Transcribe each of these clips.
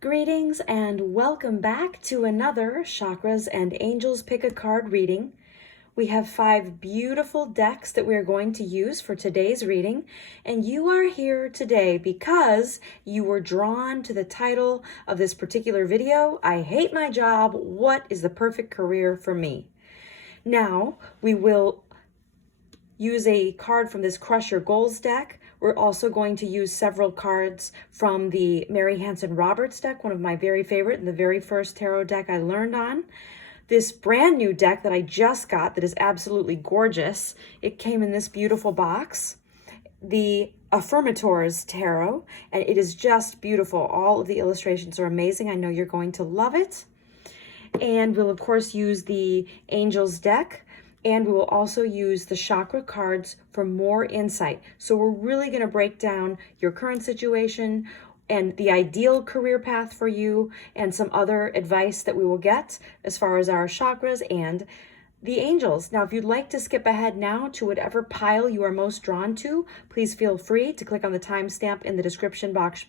Greetings and welcome back to another Chakras and Angels Pick a Card reading. We have 5 beautiful decks that we are going to use for today's reading, and you are here today because you were drawn to the title of this particular video, I Hate My Job, What is the Perfect Career for Me? Now, we will use a card from this Crush Your Goals deck. We're also going to use several cards from the Mary Hanson Roberts deck, one of my very favorite and the very first tarot deck I learned on. This brand new deck that I just got that is absolutely gorgeous. It came in this beautiful box, the Affirmators Tarot, and it is just beautiful. All of the illustrations are amazing. I know you're going to love it. And we'll of course use the Angels deck. And we will also use the chakra cards for more insight. So we're really going to break down your current situation and the ideal career path for you and some other advice that we will get as far as our chakras and the angels. Now, if you'd like to skip ahead now to whatever pile you are most drawn to, please feel free to click on the timestamp in the description box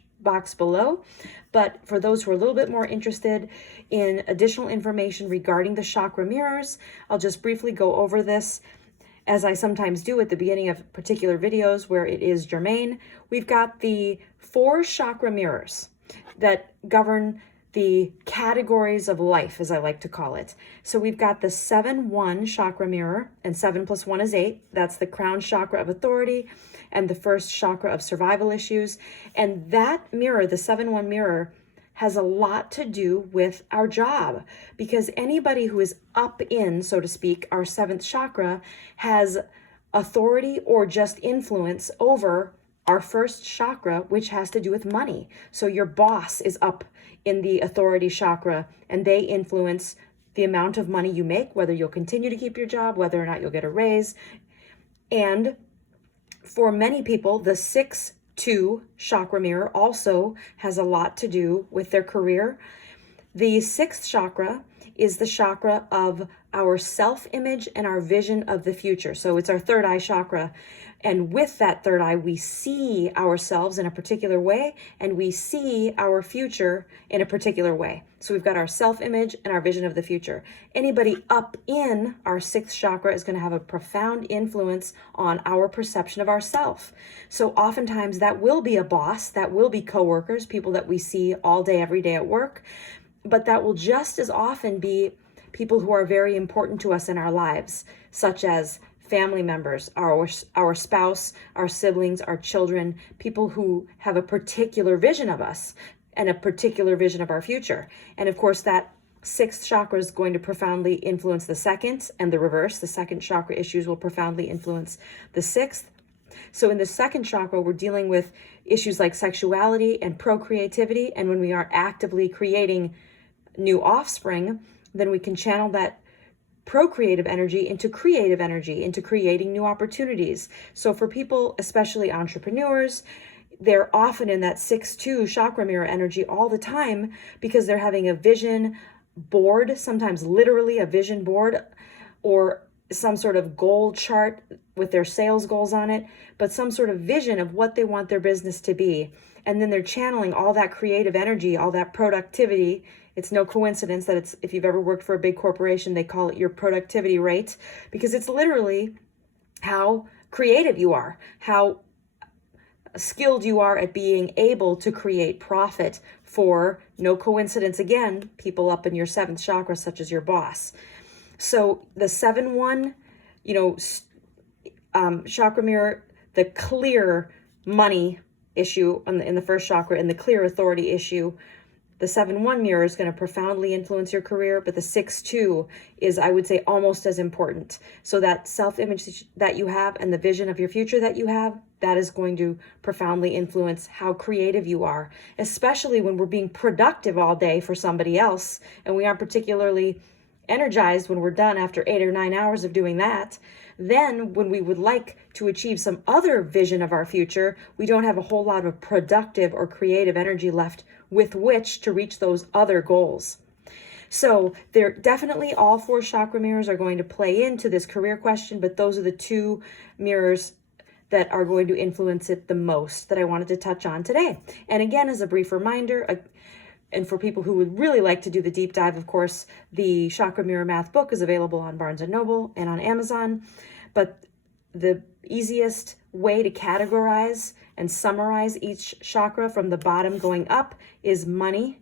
below. But for those who are a little bit more interested in additional information regarding the chakra mirrors, I'll just briefly go over this as I sometimes do at the beginning of particular videos where it is germane. We've got the 4 chakra mirrors that govern the categories of life, as I like to call it. So we've got the 7-1 chakra mirror, and 7 plus 1 is 8. That's the crown chakra of authority and the first chakra of survival issues. And that mirror, the 7-1 mirror, has a lot to do with our job, because anybody who is up in, so to speak, our 7th chakra has authority or just influence over our first chakra, which has to do with money. So your boss is up in the authority chakra, and they influence the amount of money you make, whether you'll continue to keep your job, whether or not you'll get a raise. And for many people, the 6-2 chakra mirror also has a lot to do with their career. The 6th chakra is the chakra of our self-image and our vision of the future. So it's our third eye chakra. And with that third eye, we see ourselves in a particular way, and we see our future in a particular way. So we've got our self-image and our vision of the future. Anybody up in our 6th chakra is going to have a profound influence on our perception of ourself. So oftentimes that will be a boss, that will be coworkers, people that we see all day, every day at work, but that will just as often be people who are very important to us in our lives, such as family members, our spouse, our siblings, our children, people who have a particular vision of us and a particular vision of our future. And of course, that 6th chakra is going to profoundly influence the 2nd, and the reverse. The 2nd chakra issues will profoundly influence the 6th. So in the 2nd chakra, we're dealing with issues like sexuality and procreativity. And when we are actively creating new offspring, then we can channel that procreative energy into creative energy, into creating new opportunities. So for people, especially entrepreneurs, they're often in that 6-2 chakra mirror energy all the time because they're having a vision board, sometimes literally a vision board, or some sort of goal chart with their sales goals on it, but some sort of vision of what they want their business to be. And then they're channeling all that creative energy, all that productivity. It's no coincidence that it's, if you've ever worked for a big corporation, they call it your productivity rate, because it's literally how creative you are, how skilled you are at being able to create profit for, no coincidence again, people up in your 7th chakra, such as your boss. So the 7-1, chakra mirror, the clear money issue in the first chakra and the clear authority issue, the 7-1 mirror is going to profoundly influence your career, but the 6-2 is, I would say, almost as important. So that self-image that you have and the vision of your future that you have, that is going to profoundly influence how creative you are, especially when we're being productive all day for somebody else, and we aren't particularly energized when we're done after 8 or 9 hours of doing that. Then when we would like to achieve some other vision of our future, we don't have a whole lot of productive or creative energy left with which to reach those other goals. So they're definitely, all 4 chakra mirrors are going to play into this career question, but those are the 2 mirrors that are going to influence it the most that I wanted to touch on today. And again, as a brief reminder, And for people who would really like to do the deep dive, of course, the Chakra Mirror Math book is available on Barnes & Noble and on Amazon. But the easiest way to categorize and summarize each chakra from the bottom going up is money,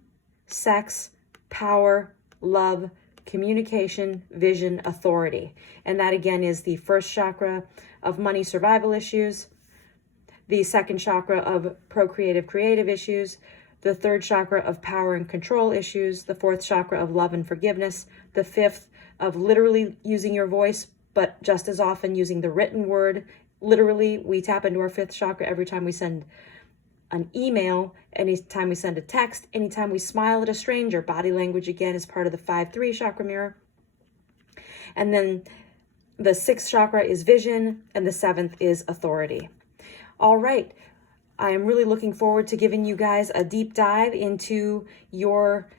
sex, power, love, communication, vision, authority. And that again is the first chakra of money survival issues, the second chakra of procreative creative issues, the third chakra of power and control issues, the fourth chakra of love and forgiveness, the fifth of literally using your voice, but just as often using the written word. Literally, we tap into our fifth chakra every time we send an email, anytime we send a text, anytime we smile at a stranger. Body language, again, is part of the 5-3 chakra mirror. And then the sixth chakra is vision, and the seventh is authority. All right, I am really looking forward to giving you guys a deep dive into your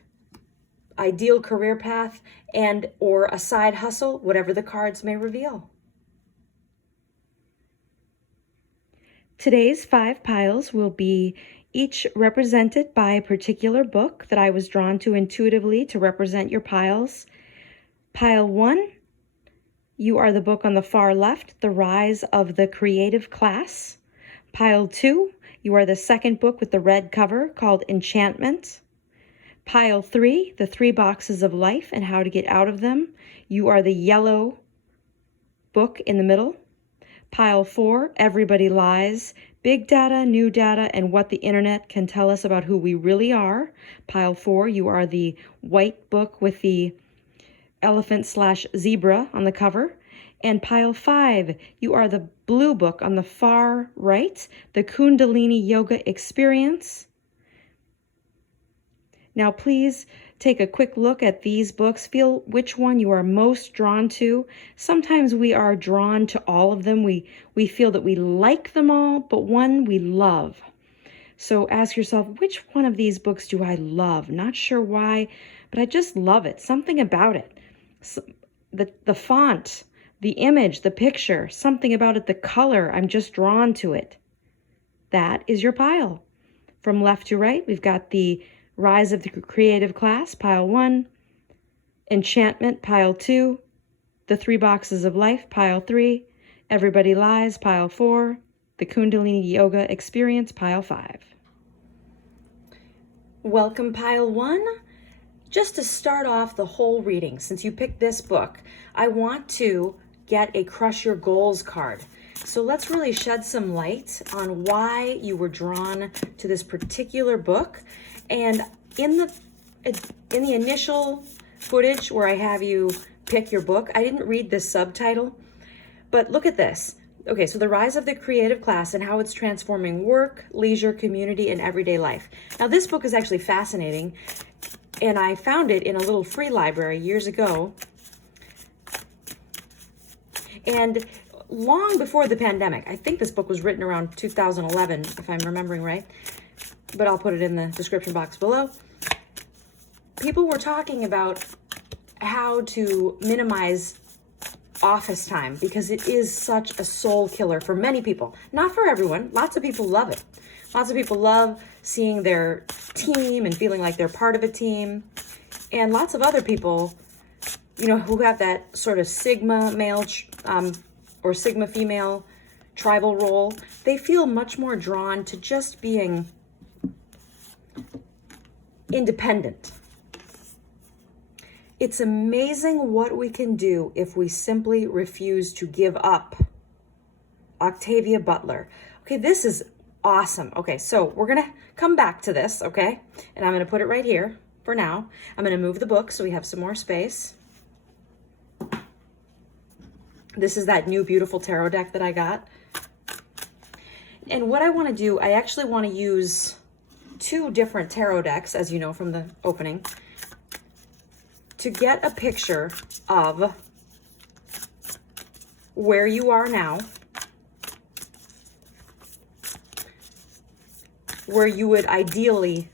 ideal career path and or a side hustle, whatever the cards may reveal. Today's 5 piles will be each represented by a particular book that I was drawn to intuitively to represent your piles. Pile 1, you are the book on the far left, The Rise of the Creative Class. Pile 2, you are the second book with the red cover called Enchantment. Pile 3, The 3 Boxes of Life and How to Get Out of Them. You are the yellow book in the middle. Pile 4, Everybody Lies, Big Data, New Data, and What the Internet Can Tell Us About Who We Really Are. Pile 4, you are the white book with the elephant/zebra on the cover. And pile 5, you are the blue book on the far right, the Kundalini Yoga Experience. Now please take a quick look at these books. Feel which one you are most drawn to. Sometimes we are drawn to all of them. We feel that we like them all, but one we love. So ask yourself, which one of these books do I love? Not sure why, but I just love it. Something about it. So, the font, the image, the picture, something about it, the color, I'm just drawn to it. That is your pile. From left to right, we've got the Rise of the Creative Class, pile 1, Enchantment, pile 2, The 3 Boxes of Life, pile 3, Everybody Lies, pile 4, The Kundalini Yoga Experience, pile 5. Welcome, pile 1. Just to start off the whole reading, since you picked this book, I want to get a Crush Your Goals card. So let's really shed some light on why you were drawn to this particular book. And in the initial footage where I have you pick your book, I didn't read the subtitle, but look at this. Okay, so The Rise of the Creative Class and How It's Transforming Work, Leisure, Community, and Everyday Life. Now this book is actually fascinating, and I found it in a little free library years ago. And long before the pandemic, I think this book was written around 2011, if I'm remembering right, but I'll put it in the description box below. People were talking about how to minimize office time because it is such a soul killer for many people. Not for everyone. Lots of people love it. Lots of people love seeing their team and feeling like they're part of a team. And lots of other people, who have that sort of Sigma male or Sigma female tribal role, they feel much more drawn to just being independent. It's amazing what we can do if we simply refuse to give up. Octavia Butler. Okay, this is awesome. Okay, so we're going to come back to this, okay? And I'm going to put it right here for now. I'm going to move the book so we have some more space. This is that new beautiful tarot deck that I got. And what I want to do, I actually want to use 2 different tarot decks, as you know from the opening, to get a picture of where you are now, where you would ideally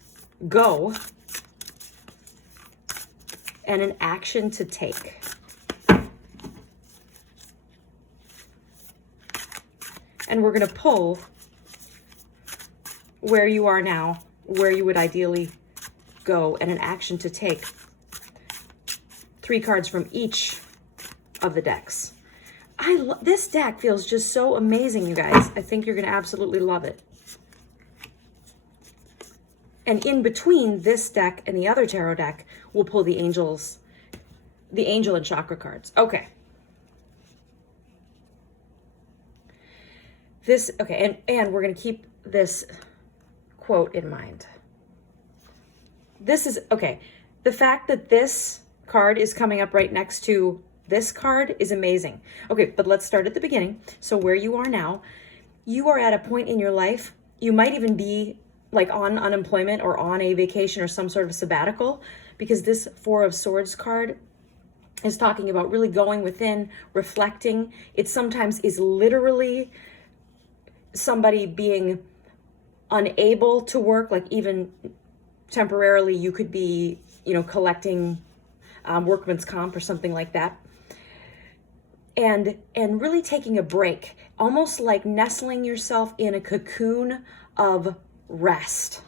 go, and an action to take. And we're going to pull where you are now, where you would ideally go and an action to take. 3 cards from each of the decks. This deck feels just so amazing, you guys. I think you're going to absolutely love it. And in between this deck and the other tarot deck, we'll pull the angel and chakra cards. Okay. And we're going to keep this quote in mind. This is, okay, the fact that this card is coming up right next to this card is amazing. Okay, but let's start at the beginning. So where you are now, you are at a point in your life, you might even be like on unemployment or on a vacation or some sort of sabbatical, because this 4 of Swords card is talking about really going within, reflecting. It sometimes is literally somebody being unable to work, like even temporarily you could be, collecting workman's comp or something like that. And really taking a break, almost like nestling yourself in a cocoon of rest.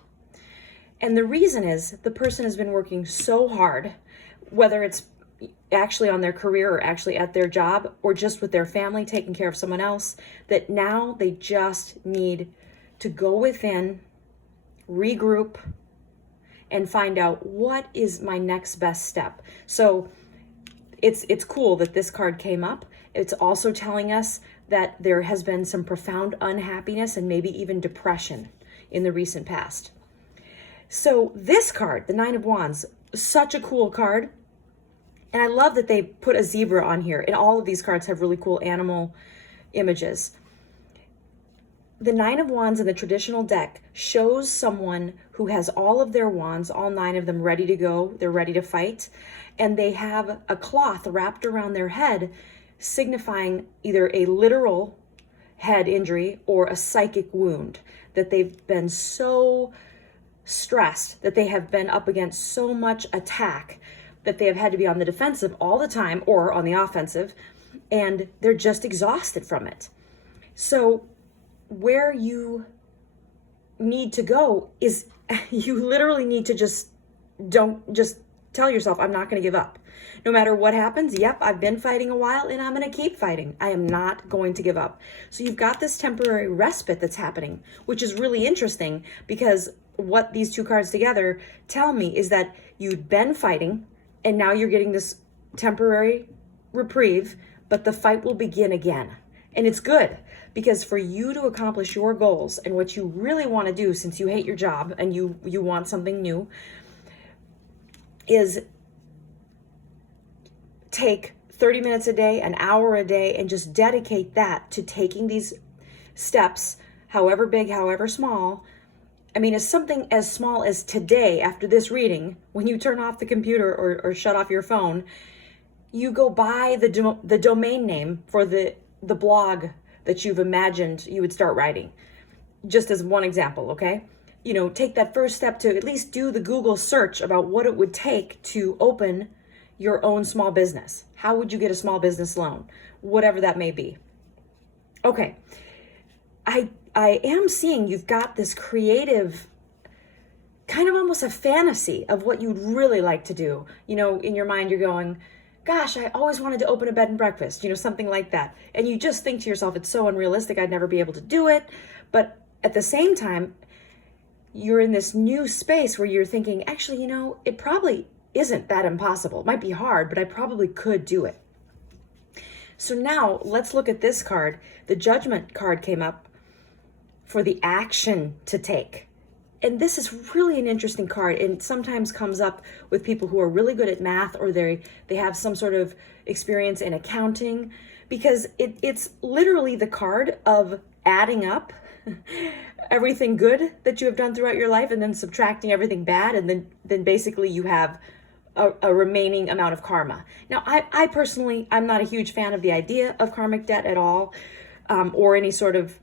And the reason is the person has been working so hard, whether it's actually on their career or actually at their job or just with their family, taking care of someone else, that now they just need to go within, regroup, and find out what is my next best step. So it's cool that this card came up. It's also telling us that there has been some profound unhappiness and maybe even depression in the recent past. So this card, the 9 of Wands, such a cool card. And I love that they put a zebra on here. And all of these cards have really cool animal images. The 9 of Wands in the traditional deck shows someone who has all of their wands, all 9 of them ready to go. They're ready to fight. And they have a cloth wrapped around their head, signifying either a literal head injury or a psychic wound, that they've been so stressed, that they have been up against so much attack, that they have had to be on the defensive all the time or on the offensive, and they're just exhausted from it. So where you need to go is you literally need to just tell yourself, I'm not going to give up. No matter what happens, yep, I've been fighting a while and I'm going to keep fighting. I am not going to give up. So you've got this temporary respite that's happening, which is really interesting, because what these 2 cards together tell me is that you'd been fighting and now you're getting this temporary reprieve, but the fight will begin again. And it's good, because for you to accomplish your goals and what you really want to do, since you hate your job and you want something new, is take 30 minutes a day, an hour a day, and just dedicate that to taking these steps, however big, however small. I mean, as something as small as today, after this reading, when you turn off the computer or shut off your phone, you go buy the domain name for the blog that you've imagined you would start writing. Just as one example, okay? Take that first step to at least do the Google search about what it would take to open your own small business. How would you get a small business loan? Whatever that may be. Okay. I am seeing you've got this creative, kind of almost a fantasy of what you'd really like to do. In your mind, you're going, gosh, I always wanted to open a bed and breakfast, something like that. And you just think to yourself, it's so unrealistic, I'd never be able to do it. But at the same time, you're in this new space where you're thinking, actually, it probably isn't that impossible. It might be hard, but I probably could do it. So now let's look at this card. The Judgment card came up for the action to take. And this is really an interesting card, and sometimes comes up with people who are really good at math, or they have some sort of experience in accounting, because it's literally the card of adding up everything good that you have done throughout your life and then subtracting everything bad, and then basically you have a remaining amount of karma. Now, I personally, I'm not a huge fan of the idea of karmic debt at all, or any sort of,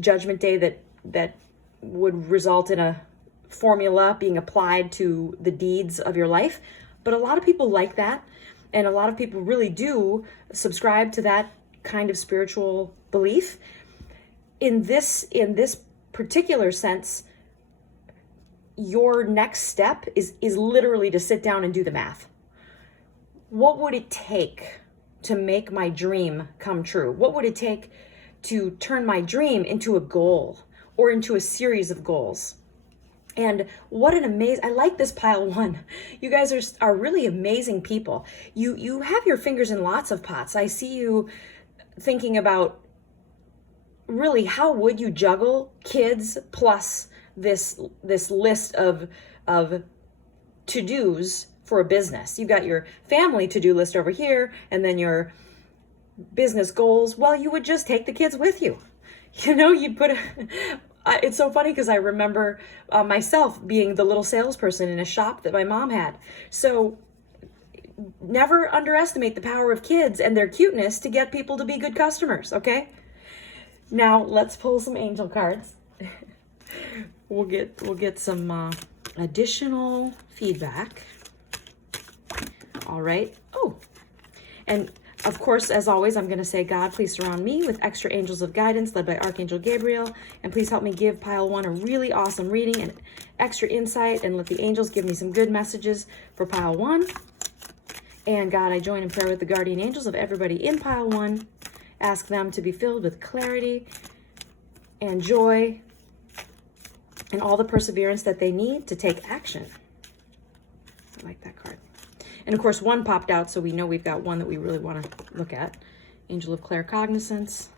judgment day that would result in a formula being applied to the deeds of your life. But a lot of people like that, and a lot of people really do subscribe to that kind of spiritual belief. In this particular sense, your next step is literally to sit down and do the math. What would it take to make my dream come true? What would it take to turn my dream into a goal or into a series of goals? And what an amazing, I like this pile one. You guys are really amazing people. You have your fingers in lots of pots. I see you thinking about really how would you juggle kids plus this list of to-dos for a business. You've got your family to-do list over here, and then your business goals. Well, you would just take the kids with you. You know, you'd put it's so funny because I remember myself being the little salesperson in a shop that my mom had. So never underestimate the power of kids and their cuteness to get people to be good customers, okay? Now let's pull some angel cards. We'll get some additional feedback. All right. Oh, and of course, as always, I'm going to say, God, please surround me with extra angels of guidance led by Archangel Gabriel, and please help me give pile one a really awesome reading and extra insight, and let the angels give me some good messages for pile one. And God, I join in prayer with the guardian angels of everybody in pile one. Ask them to be filled with clarity and joy and all the perseverance that they need to take action. I like that card. And of course, one popped out, so we know we've got one that we really want to look at. Angel of Claircognizance.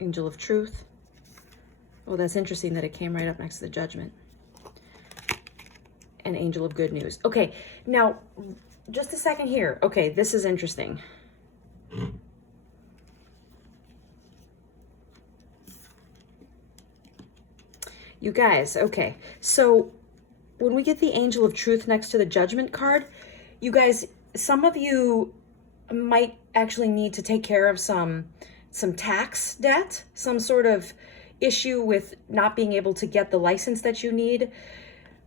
Angel of Truth. Oh, that's interesting that it came right up next to the Judgment. And Angel of Good News. Okay, now, just a second here. Okay, this is interesting. You guys, okay, so when we get the Angel of Truth next to the Judgment card, you guys, some of you might actually need to take care of some tax debt, some sort of issue with not being able to get the license that you need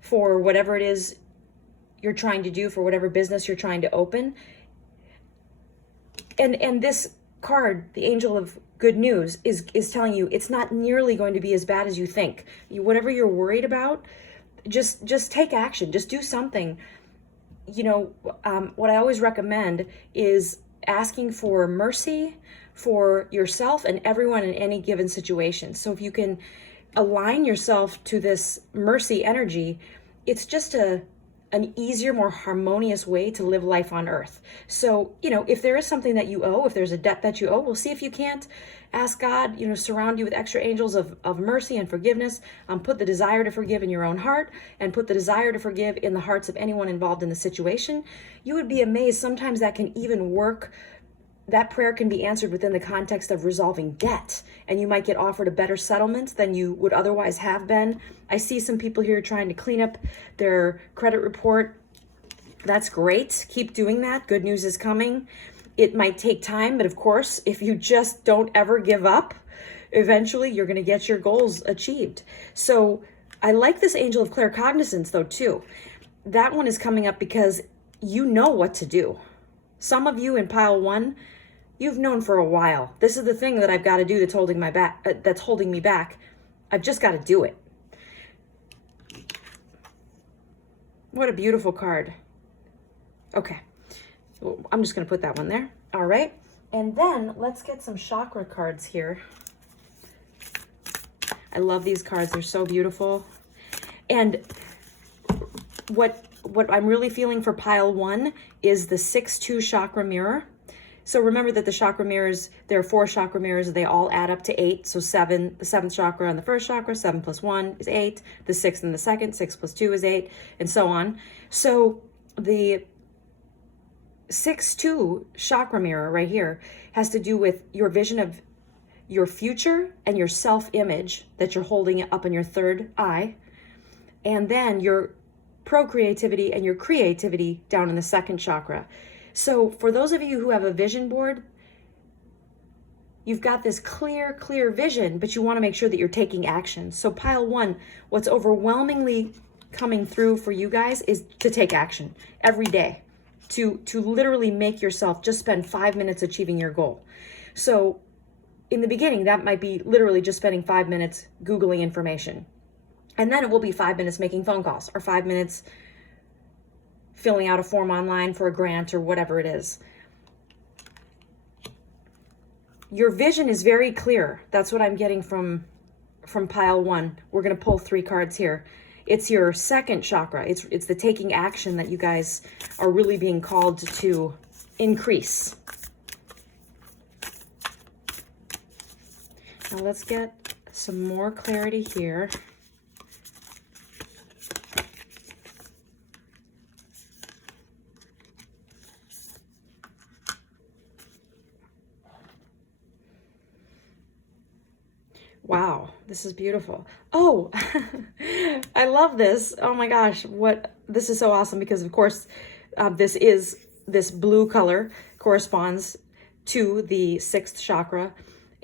for whatever it is you're trying to do, for whatever business you're trying to open. And this card, the Angel of Good News, is telling you it's not nearly going to be as bad as you think. Whatever you're worried about, just take action. Just do something. You know, what I always recommend is asking for mercy for yourself and everyone in any given situation. So if you can align yourself to this mercy energy, it's just an easier, more harmonious way to live life on earth. So, you know, if there is something that you owe, if there's a debt that you owe, we'll see if you can't ask God, you know, surround you with extra angels of mercy and forgiveness. Put the desire to forgive in your own heart, and put the desire to forgive in the hearts of anyone involved in the situation. You would be amazed. Sometimes that can even work. That prayer can be answered within the context of resolving debt, and you might get offered a better settlement than you would otherwise have been. I see some people here trying to clean up their credit report. That's great. Keep doing that. Good news is coming. It might take time, but of course, if you just don't ever give up, eventually you're going to get your goals achieved. So I like this Angel of Claircognizance though too. That one is coming up because you know what to do. Some of you in pile one, you've known for a while. This is the thing that I've got to do that's holding my back. That's holding me back. I've just got to do it. What a beautiful card. Okay, I'm just going to put that one there. All right, and then let's get some chakra cards here. I love these cards. They're so beautiful. And what I'm really feeling for pile one is the 6-2 chakra mirror. So remember that the chakra mirrors, there are 4 chakra mirrors. They all add up to 8. So 7, the 7th chakra on the first chakra, 7 plus 1 is 8. The 6th in the second, 6 plus 2 is 8, and so on. So the 6-2 chakra mirror right here has to do with your vision of your future and your self-image that you're holding up in your third eye, and then your procreativity and your creativity down in the 2nd chakra. So for those of you who have a vision board, you've got this clear vision, but you want to make sure that you're taking action. So pile one, what's overwhelmingly coming through for you guys is to take action every day, to literally make yourself just spend 5 minutes achieving your goal. So in the beginning, that might be literally just spending 5 minutes Googling information. And then it will be 5 minutes making phone calls, or 5 minutes filling out a form online for a grant, or whatever it is. Your vision is very clear. That's what I'm getting from pile 1. We're going to pull 3 cards here. It's your second chakra. It's the taking action that you guys are really being called to increase. Now let's get some more clarity here. Wow, this is beautiful. Oh, I love this. Oh my gosh, this is so awesome, because of course this blue color corresponds to the 6th chakra,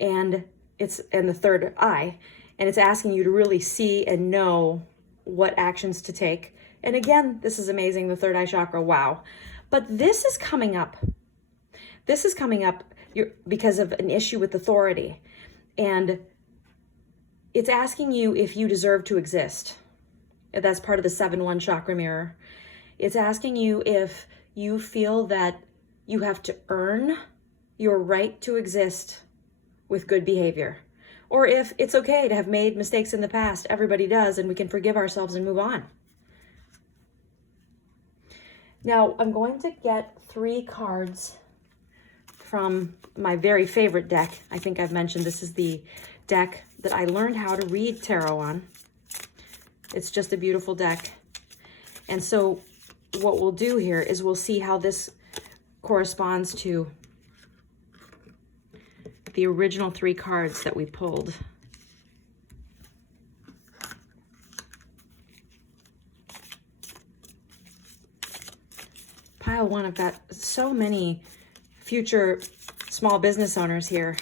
and the 3rd eye, and it's asking you to really see and know what actions to take. And again, this is amazing, the 3rd eye chakra, wow. But this is coming up. This is coming up because of an issue with authority. And it's asking you if you deserve to exist. That's part of the 7-1 chakra mirror. It's asking you if you feel that you have to earn your right to exist with good behavior, or if it's okay to have made mistakes in the past. Everybody does, and we can forgive ourselves and move on. Now, I'm going to get 3 cards from my very favorite deck. I think I've mentioned this is the deck that I learned how to read tarot on. It's just a beautiful deck. And so what we'll do here is we'll see how this corresponds to the original 3 cards that we pulled. Pile 1, I've got so many future small business owners here.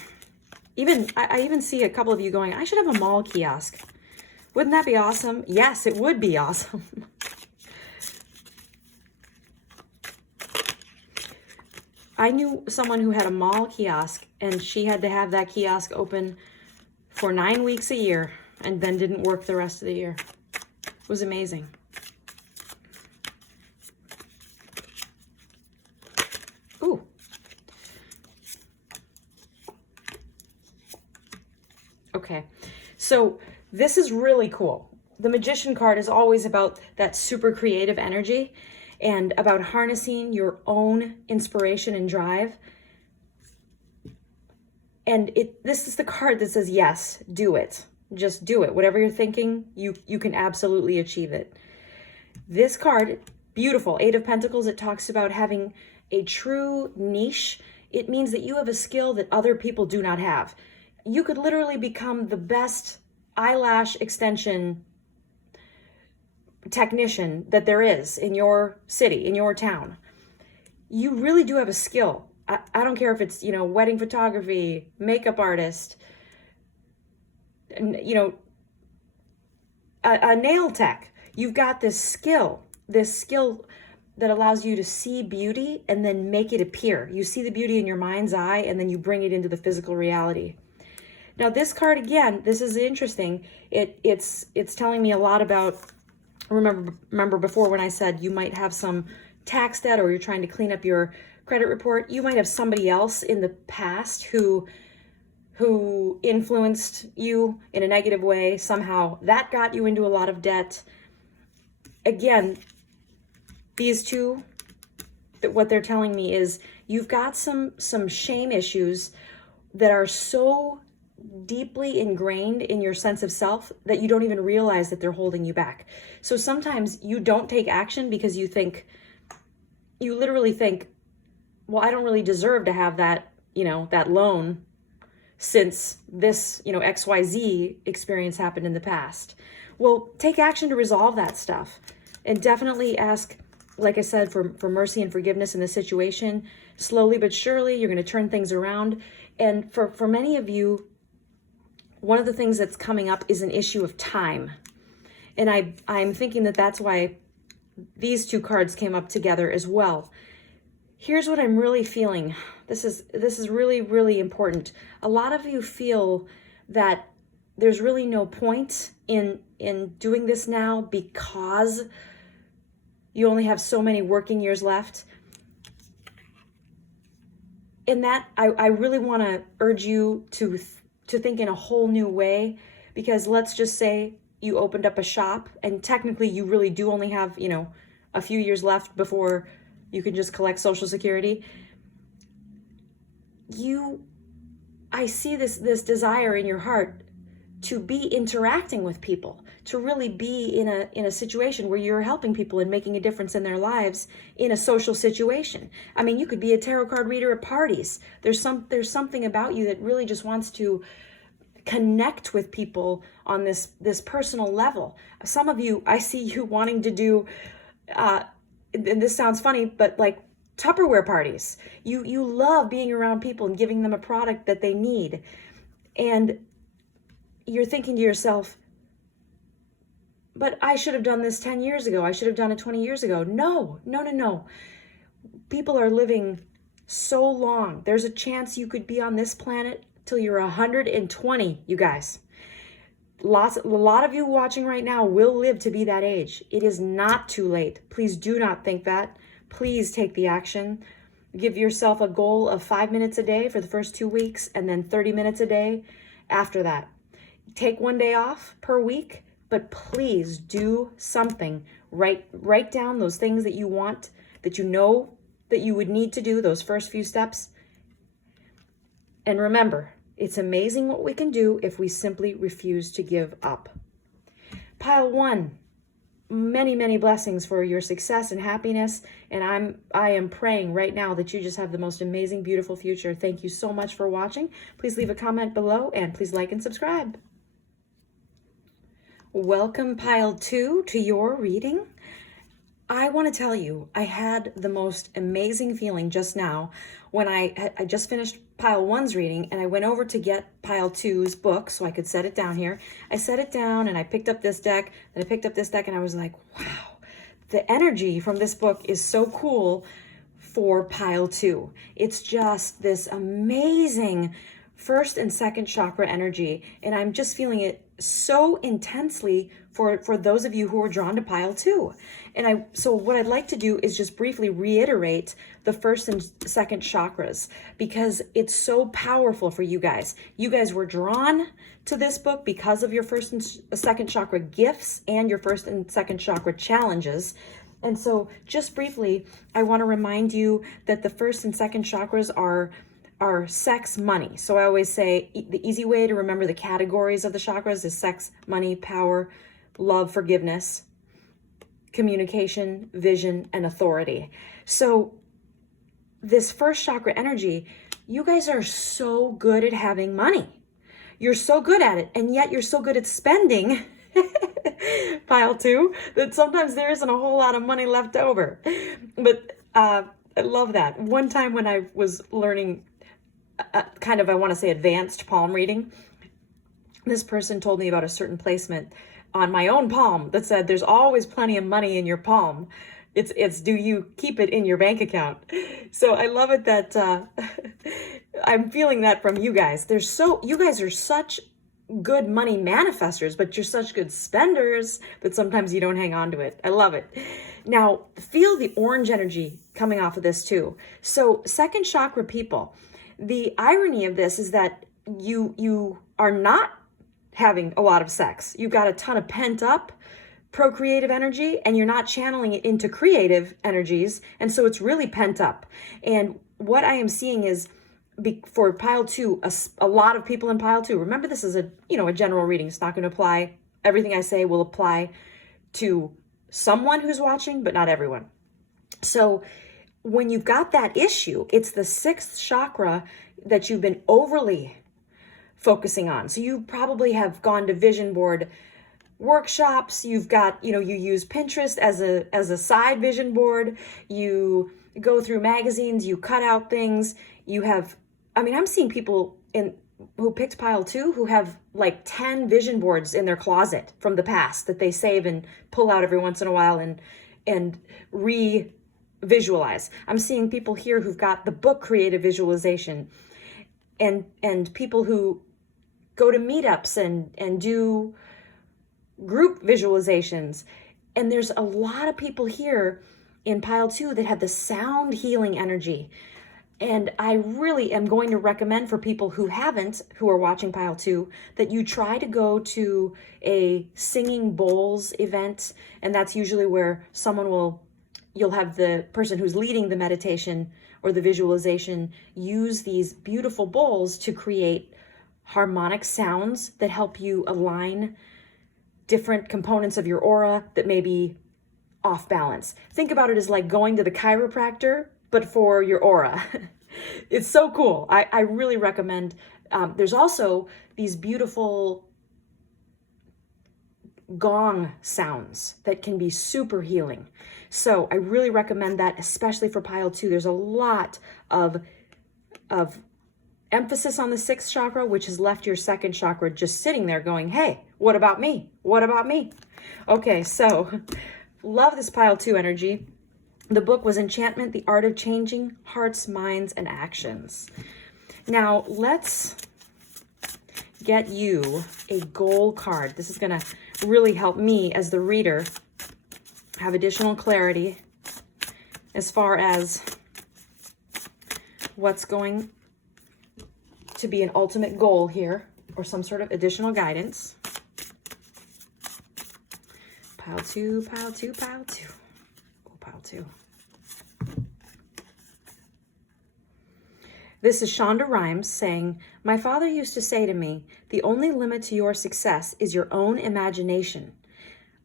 I even see a couple of you going, I should have a mall kiosk. Wouldn't that be awesome? Yes, it would be awesome. I knew someone who had a mall kiosk, and she had to have that kiosk open for 9 weeks a year and then didn't work the rest of the year. It was amazing. Ooh. Okay, so this is really cool. The Magician card is always about that super creative energy and about harnessing your own inspiration and drive. And this is the card that says, yes, do it. Just do it. Whatever you're thinking, you can absolutely achieve it. This card, beautiful, 8 of Pentacles, it talks about having a true niche. It means that you have a skill that other people do not have. You could literally become the best eyelash extension technician that there is in your city, in your town. You really do have a skill. I don't care if it's, wedding photography, makeup artist, a nail tech. You've got this skill that allows you to see beauty and then make it appear. You see the beauty in your mind's eye, and then you bring it into the physical reality. Now this card, again, this is interesting. It's telling me a lot about, remember before when I said you might have some tax debt, or you're trying to clean up your credit report. You might have somebody else in the past who influenced you in a negative way. Somehow that got you into a lot of debt. Again, these two, what they're telling me is you've got some shame issues that are so deeply ingrained in your sense of self that you don't even realize that they're holding you back. So sometimes you don't take action because you literally think, well, I don't really deserve to have that, that loan, since this, XYZ experience happened in the past. Well, take action to resolve that stuff, and definitely ask, like I said, for mercy and forgiveness in the situation. Slowly but surely, you're going to turn things around. And for many of you, one of the things that's coming up is an issue of time. And I'm thinking that that's why these 2 cards came up together as well. Here's what I'm really feeling. This is really, really important. A lot of you feel that there's really no point in in doing this now because you only have so many working years left. In that, I really want to urge you to think in a whole new way, because let's just say you opened up a shop and technically you really do only have, a few years left before you can just collect Social Security. I see this desire in your heart to be interacting with people, to really be in a situation where you're helping people and making a difference in their lives in a social situation. I mean, you could be a tarot card reader at parties. There's something about you that really just wants to connect with people on this personal level. Some of you, I see you wanting to do, and this sounds funny, but like Tupperware parties. You love being around people and giving them a product that they need. And you're thinking to yourself, but I should have done this 10 years ago. I should have done it 20 years ago. No. People are living so long. There's a chance you could be on this planet till you're 120, you guys. A lot of you watching right now will live to be that age. It is not too late. Please do not think that. Please take the action. Give yourself a goal of 5 minutes a day for the first 2 weeks, and then 30 minutes a day after that. Take 1 day off per week, but please do something. Write down those things that you want, that you know that you would need to do, those first few steps. And remember, it's amazing what we can do if we simply refuse to give up. Pile 1, many blessings for your success and happiness. And I am praying right now that you just have the most amazing, beautiful future. Thank you so much for watching. Please leave a comment below and please like and subscribe. Welcome, Pile 2, to your reading. I want to tell you, I had the most amazing feeling just now when I just finished Pile 1's reading and I went over to get Pile 2's book so I could set it down here. I set it down and I picked up this deck, and I picked up this deck and I was like, wow, the energy from this book is so cool for Pile 2. It's just this amazing first and second chakra energy, and I'm just feeling it so intensely for those of you who are drawn to Pile 2. And so what I'd like to do is just briefly reiterate the first and second chakras, because it's so powerful for you guys. You guys were drawn to this book because of your first and second chakra gifts and your first and second chakra challenges. And so just briefly, I want to remind you that the first and second chakras are sex, money. So I always say the easy way to remember the categories of the chakras is sex, money, power, love, forgiveness, communication, vision, and authority. So this first chakra energy, you guys are so good at having money. You're so good at it, and yet you're so good at spending, Pile 2, that sometimes there isn't a whole lot of money left over. But I love that. One time when I was learning kind of, I want to say, advanced palm reading, this person told me about a certain placement on my own palm that said, there's always plenty of money in your palm. It's do you keep it in your bank account? So I love it that I'm feeling that from you guys. You guys are such good money manifestors, but you're such good spenders that sometimes you don't hang on to it. I love it. Now, feel the orange energy coming off of this too. So second chakra people, the irony of this is that you are not having a lot of sex. You've got a ton of pent up procreative energy and you're not channeling it into creative energies. And so it's really pent up. And what I am seeing is for Pile 2, a lot of people in Pile 2, remember this is a general reading. It's not going to apply. Everything I say will apply to someone who's watching, but not everyone. So when you've got that issue, it's the sixth chakra that you've been overly focusing on. So you probably have gone to vision board workshops. You've got, you use Pinterest as a side vision board. You go through magazines, you cut out things. I'm seeing people who picked Pile 2 who have like 10 vision boards in their closet from the past that they save and pull out every once in a while and visualize. I'm seeing people here who've got the book Creative Visualization, and people who go to meetups and do group visualizations. And there's a lot of people here in pile 2 that have the sound healing energy. And I really am going to recommend for people who haven't, who are watching pile 2, that you try to go to a singing bowls event. And that's usually where you'll have the person who's leading the meditation or the visualization use these beautiful bowls to create harmonic sounds that help you align different components of your aura that may be off balance. Think about it as like going to the chiropractor, but for your aura. It's so cool. I really recommend. There's also these beautiful gong sounds that can be super healing. So I really recommend that, especially for pile 2. There's a lot of emphasis on the 6th chakra, which has left your 2nd chakra just sitting there going, hey, what about me? What about me? Okay, so love this pile 2 energy. The book was Enchantment, The Art of Changing Hearts, Minds, and Actions. Now, let's get you a goal card. This is going to really help me as the reader have additional clarity as far as what's going to be an ultimate goal here, or some sort of additional guidance. Pile 2, pile 2, pile 2. Pile 2. This is Shonda Rhimes saying, my father used to say to me, the only limit to your success is your own imagination.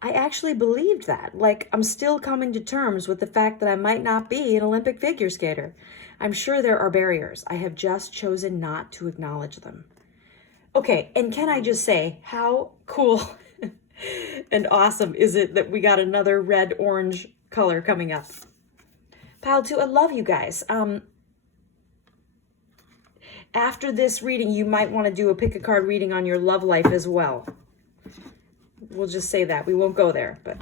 I actually believed that. Like, I'm still coming to terms with the fact that I might not be an Olympic figure skater. I'm sure there are barriers. I have just chosen not to acknowledge them. Okay, and can I just say, how cool and awesome is it that we got another red-orange color coming up? Pile 2, I love you guys. After this reading, you might want to do a pick a card reading on your love life as well. We'll just say that. We won't go there, but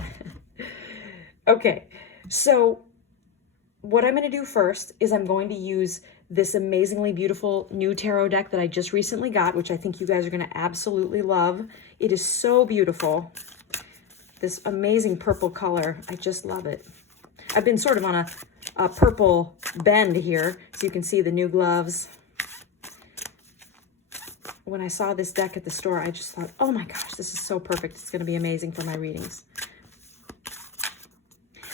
okay. So what I'm going to do first is I'm going to use this amazingly beautiful new tarot deck that I just recently got, which I think you guys are going to absolutely love. It is so beautiful. This amazing purple color. I just love it. I've been sort of on a purple bend here, so you can see the new gloves. When I saw this deck at the store, I just thought, oh my gosh, this is so perfect. It's going to be amazing for my readings.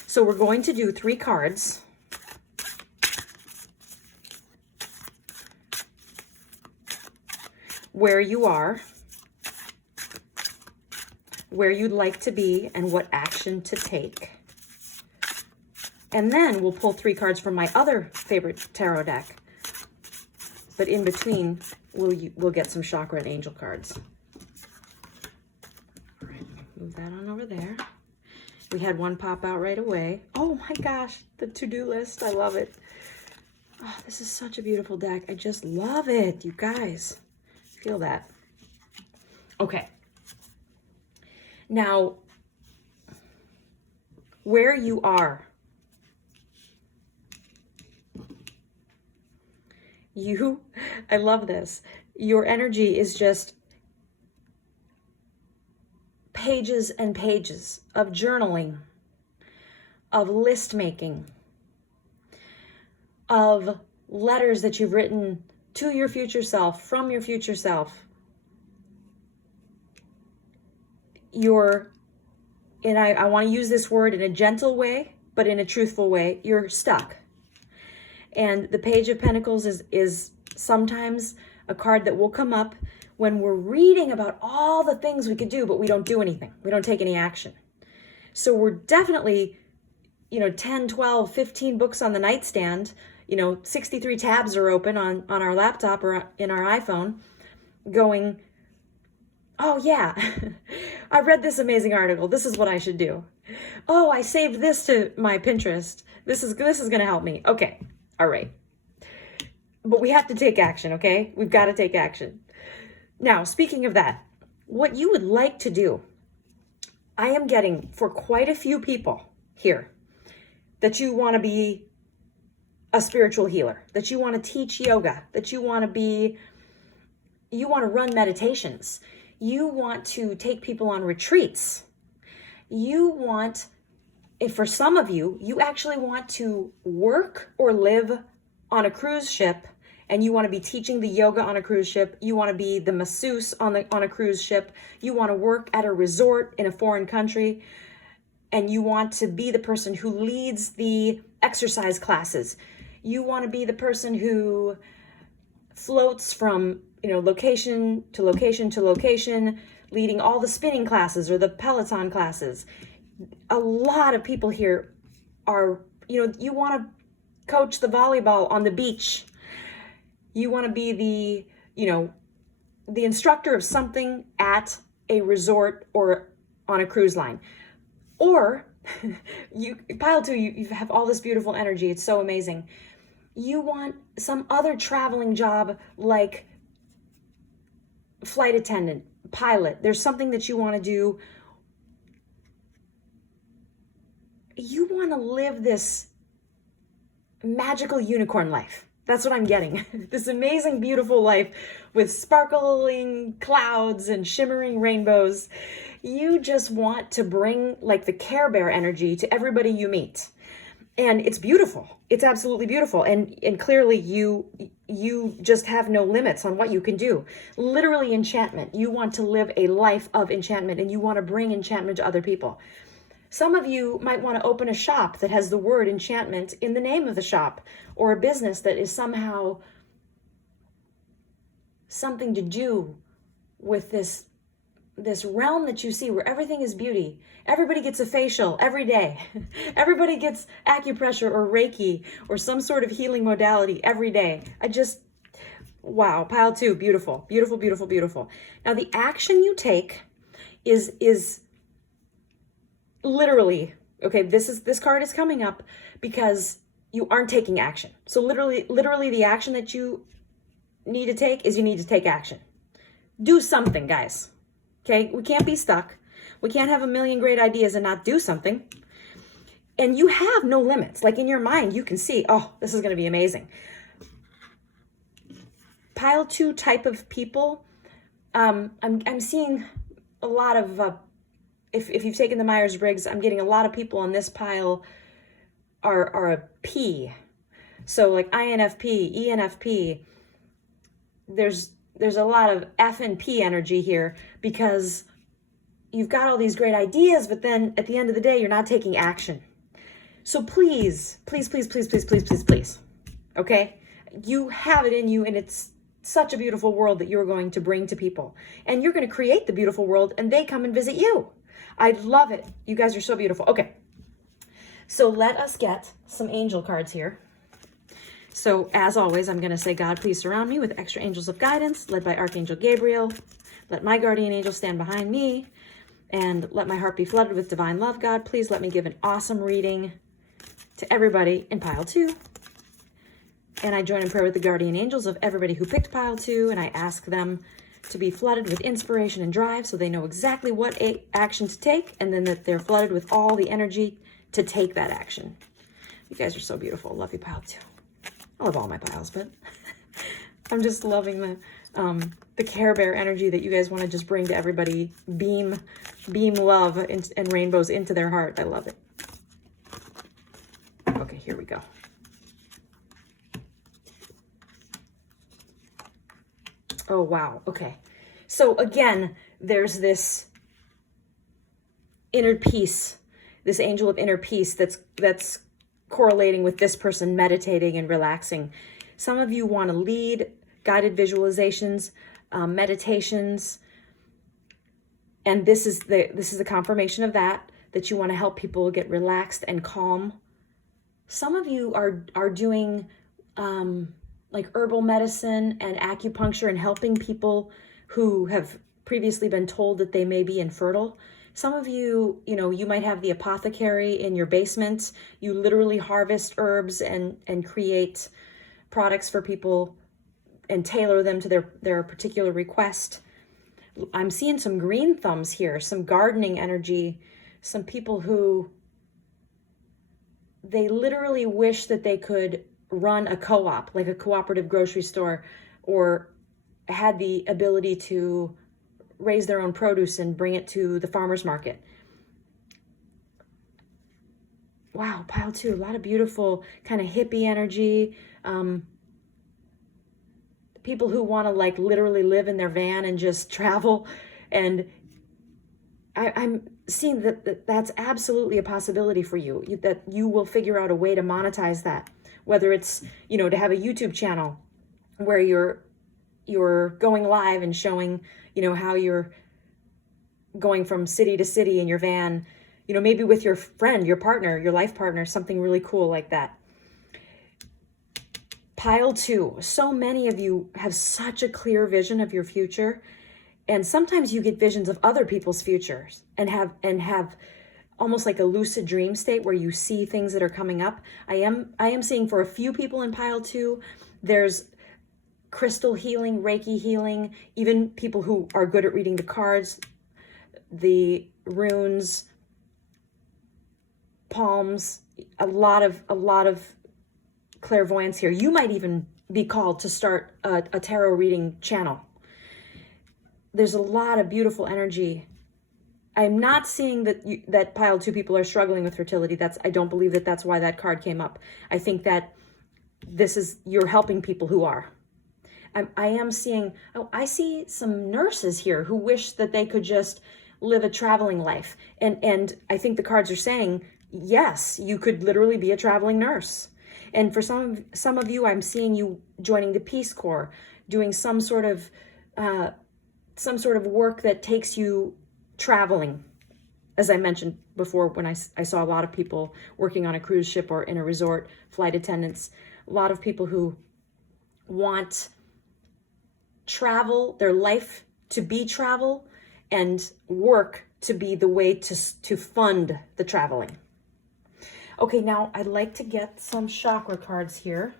So we're going to do 3 cards. Where you are, where you'd like to be, and what action to take. And then we'll pull 3 cards from my other favorite tarot deck. But in between, we'll get some chakra and angel cards. All right, move that on over there. We had one pop out right away. Oh my gosh, the to-do list. I love it. Oh, this is such a beautiful deck. I just love it, you guys. Feel that. Okay. Now, where you are, I love this. Your energy is just pages and pages of journaling, of list making, of letters that you've written to your future self, from your future self. And I want to use this word in a gentle way, but in a truthful way, you're stuck. And the Page of Pentacles is sometimes a card that will come up when we're reading about all the things we could do, but we don't do anything. We don't take any action. So we're definitely, 10, 12, 15 books on the nightstand, 63 tabs are open on our laptop or in our iPhone, going, oh yeah, I read this amazing article. This is what I should do. Oh, I saved this to my Pinterest. This is going to help me. Okay. All right. But we have to take action, okay? We've got to take action. Now, speaking of that, what you would like to do, I am getting for quite a few people here that you want to be a spiritual healer, that you want to teach yoga, that you want to run meditations. You want to take people on retreats. You want, if for some of you, you actually want to work or live on a cruise ship, and you want to be teaching the yoga on a cruise ship. You want to be the masseuse on a cruise ship. You want to work at a resort in a foreign country, and you want to be the person who leads the exercise classes. You want to be the person who floats from, location to location to location, leading all the spinning classes or the Peloton classes. A lot of people here are, you want to coach the volleyball on the beach. You want to be the instructor of something at a resort or on a cruise line. Or pile 2, you have all this beautiful energy. It's so amazing. You want some other traveling job like flight attendant, pilot. There's something that you want to do. You want to live this magical unicorn life. That's what I'm getting. This amazing, beautiful life with sparkling clouds and shimmering rainbows. You just want to bring like the Care Bear energy to everybody you meet. And it's beautiful. It's absolutely beautiful. And clearly you just have no limits on what you can do. Literally enchantment. You want to live a life of enchantment, and you want to bring enchantment to other people. Some of you might want to open a shop that has the word enchantment in the name of the shop, or a business that is somehow something to do with this realm that you see where everything is beauty. Everybody gets a facial every day. Everybody gets acupressure or Reiki or some sort of healing modality every day. Wow, pile 2, beautiful, beautiful, beautiful, beautiful. Now the action you take is literally, okay, this card is coming up because you aren't taking action. So literally the action that you need to take is you need to take action. Do something, guys. Okay, we can't be stuck. We can't have a million great ideas and not do something. And you have no limits. Like in your mind, you can see, oh, this is going to be amazing. Pile 2 type of people, I'm seeing a lot of, if you've taken the Myers-Briggs, I'm getting a lot of people on this pile are a P. So like INFP, ENFP, there's a lot of F and P energy here because you've got all these great ideas, but then at the end of the day, you're not taking action. So please, please, please, please, please, please, please, please, okay? You have it in you, and it's such a beautiful world that you're going to bring to people. And you're going to create the beautiful world, and they come and visit you. I love it. You guys are so beautiful. Okay, so let us get some angel cards here. So as always, I'm going to say, God, please surround me with extra angels of guidance, led by Archangel Gabriel. Let my guardian angel stand behind me, and let my heart be flooded with divine love. God, please let me give an awesome reading to everybody in pile 2. And I join in prayer with the guardian angels of everybody who picked pile 2, and I ask them to be flooded with inspiration and drive so they know exactly what action to take, and then that they're flooded with all the energy to take that action. You guys are so beautiful. Love you, pile 2. I love all my piles, but I'm just loving the Care Bear energy that you guys want to just bring to everybody. Beam love and rainbows into their heart. I love it. Okay, here we go. Oh, wow. Okay. So again, there's this inner peace, this angel of inner peace that's correlating with this person meditating and relaxing. Some of you want to lead guided visualizations, meditations, and this is the confirmation of that you want to help people get relaxed and calm. Some of you are doing like herbal medicine and acupuncture and helping people who have previously been told that they may be infertile. Some of you, you might have the apothecary in your basement. You literally harvest herbs and create products for people and tailor them to their particular request. I'm seeing some green thumbs here, some gardening energy, some people who they literally wish that they could run a co-op, like a cooperative grocery store, or had the ability to raise their own produce and bring it to the farmer's market. Wow, pile 2, a lot of beautiful kind of hippie energy. People who want to like literally live in their van and just travel. And I'm seeing that that's absolutely a possibility for you, that you will figure out a way to monetize that, whether it's, you know, to have a YouTube channel where you're going live and showing, you know, how you're going from city to city in your van, you know, maybe with your friend, your partner, your life partner, something really cool like that. Pile 2, so many of you have such a clear vision of your future. And sometimes you get visions of other people's futures and have almost like a lucid dream state where you see things that are coming up. I am seeing for a few people in pile 2, there's crystal healing, Reiki healing, even people who are good at reading the cards, the runes, palms, a lot of clairvoyance here. You might even be called to start a tarot reading channel. There's a lot of beautiful energy. I'm not seeing that pile 2 people are struggling with fertility. I don't believe that's why that card came up. I think that you're helping people who are. I am seeing, I see some nurses here who wish that they could just live a traveling life. And I think the cards are saying, yes, you could literally be a traveling nurse. And for some of you, I'm seeing you joining the Peace Corps, doing some sort of work that takes you traveling. As I mentioned before, when I saw a lot of people working on a cruise ship or in a resort, flight attendants, a lot of people who want travel, their life to be travel, and work to be the way to fund the traveling. Okay, now I'd like to get some chakra cards here.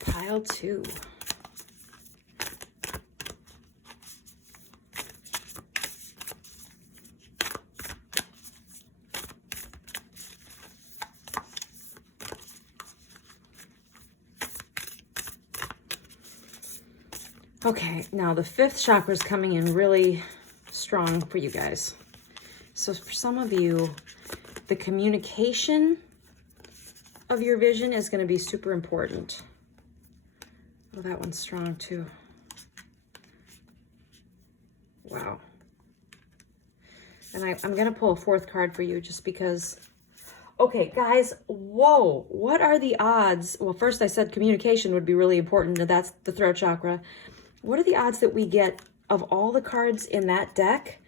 Pile 2. Okay, now the 5th chakra is coming in really strong for you guys. So for some of you, the communication of your vision is going to be super important. Oh, that one's strong too. Wow. And I'm going to pull a 4th card for you just because. Okay, guys, whoa, what are the odds? Well, first I said communication would be really important, and that's the throat chakra. What are the odds that we get, of all the cards in that deck,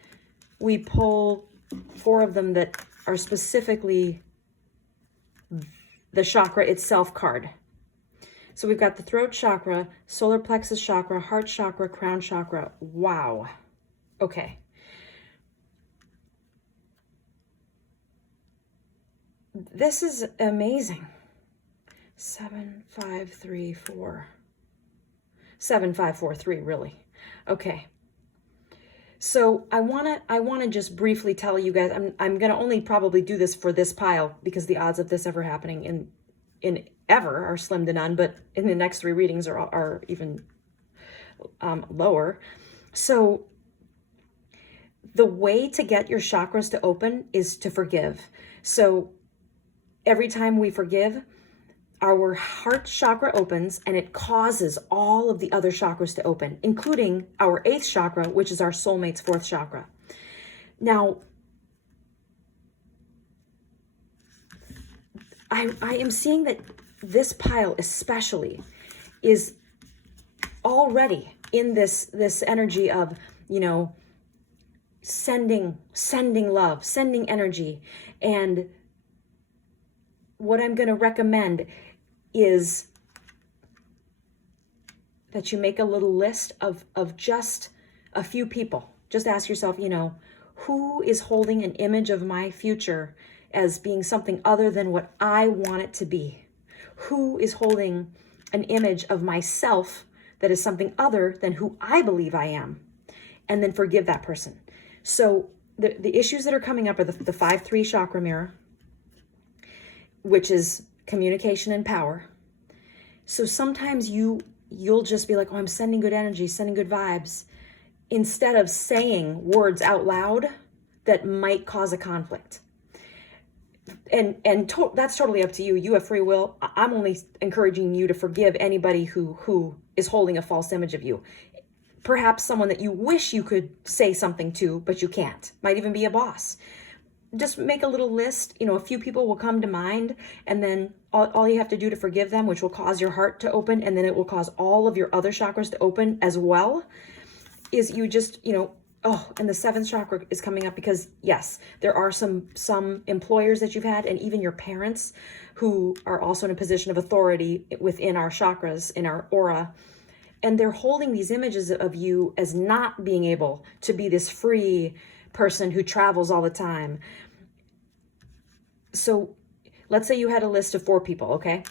we pull 4 of them that are specifically the chakra itself card? So we've got the throat chakra, solar plexus chakra, heart chakra, crown chakra. Wow. Okay. This is amazing. 7, 5, 3, 4. 7, 5, 4, 3, really. Okay. So I wanna just briefly tell you guys, I'm gonna only probably do this for this pile because the odds of this ever happening in ever are slim to none, but in the next 3 readings are even lower. So the way to get your chakras to open is to forgive. So every time we forgive, our heart chakra opens, and it causes all of the other chakras to open, including our 8th chakra, which is our soulmate's 4th chakra. Now, I am seeing that this pile especially is already in this energy of, you know, sending love, sending energy. And what I'm going to recommend is that you make a little list of just a few people. Just ask yourself, you know, who is holding an image of my future as being something other than what I want it to be? Who is holding an image of myself that is something other than who I believe I am? And then forgive that person. So the issues that are coming up are the 5-3 chakra mirror, which is communication and power. So sometimes you'll just be like, oh, I'm sending good energy, sending good vibes, instead of saying words out loud that might cause a conflict. And that's totally up to you. You have free will. I'm only encouraging you to forgive anybody who is holding a false image of you. Perhaps someone that you wish you could say something to, but you can't. Might even be a boss. Just make a little list. A few people will come to mind, and then all you have to do to forgive them, which will cause your heart to open, and then it will cause all of your other chakras to open as well, is you just, and the seventh chakra is coming up because, yes, there are some employers that you've had, and even your parents who are also in a position of authority within our chakras, in our aura, and they're holding these images of you as not being able to be this free person who travels all the time. So let's say you had a list of 4 people, okay,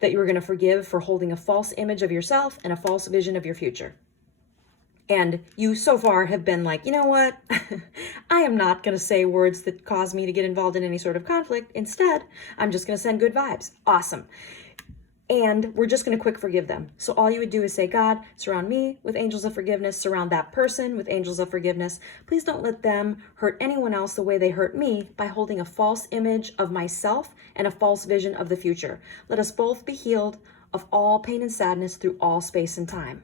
that you were going to forgive for holding a false image of yourself and a false vision of your future. And you so far have been like, you know what? I am not going to say words that cause me to get involved in any sort of conflict. Instead, I'm just going to send good vibes. Awesome. And we're just going to quick forgive them. So all you would do is say, God, surround me with angels of forgiveness, surround that person with angels of forgiveness. Please don't let them hurt anyone else the way they hurt me by holding a false image of myself and a false vision of the future. Let us both be healed of all pain and sadness through all space and time.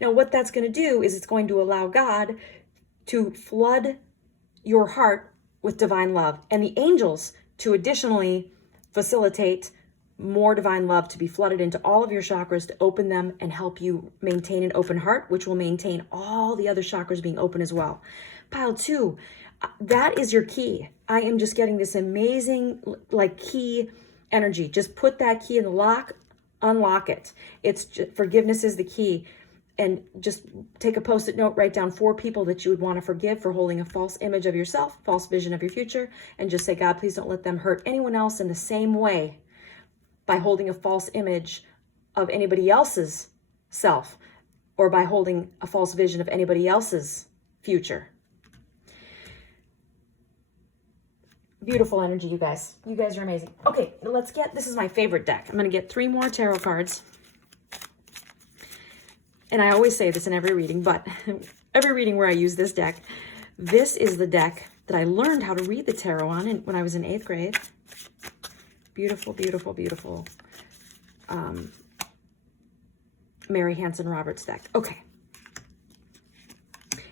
Now, what that's going to do is it's going to allow God to flood your heart with divine love, and the angels to additionally facilitate more divine love to be flooded into all of your chakras, to open them and help you maintain an open heart, which will maintain all the other chakras being open as well. Pile 2, that is your key. I am just getting this amazing key energy. Just put that key in the lock, unlock it. Forgiveness is the key. And just take a post-it note, write down 4 people that you would want to forgive for holding a false image of yourself, false vision of your future, and just say, God, please don't let them hurt anyone else in the same way by holding a false image of anybody else's self, or by holding a false vision of anybody else's future. Beautiful energy, you guys. You guys are amazing. Okay, this is my favorite deck. I'm going to get 3 more tarot cards. And I always say this in every reading, but every reading where I use this deck, this is the deck that I learned how to read the tarot on when I was in 8th grade. Beautiful, beautiful, beautiful. Mary Hanson Roberts deck. Okay.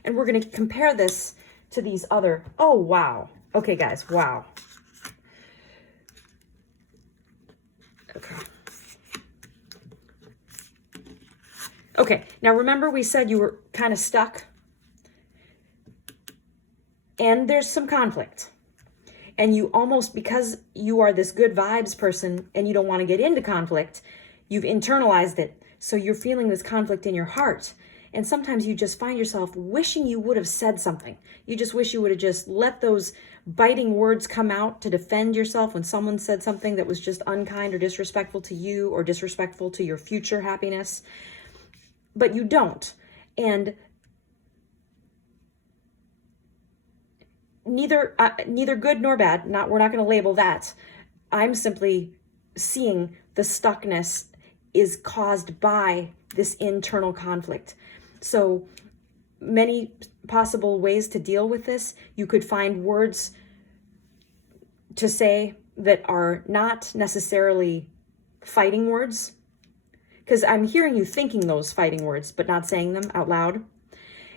And we're going to compare this to these other. Oh, wow. Okay, guys. Wow. Okay. Okay. Now, remember we said you were kind of stuck? And there's some conflict. And you almost, because you are this good vibes person and you don't want to get into conflict, you've internalized it. So you're feeling this conflict in your heart. And sometimes you just find yourself wishing you would have said something. You just wish you would have just let those biting words come out to defend yourself when someone said something that was just unkind or disrespectful to you or disrespectful to your future happiness. But you don't. And neither good nor bad. We're not going to label that. I'm simply seeing the stuckness is caused by this internal conflict. So many possible ways to deal with this. You could find words to say that are not necessarily fighting words, because I'm hearing you thinking those fighting words, but not saying them out loud.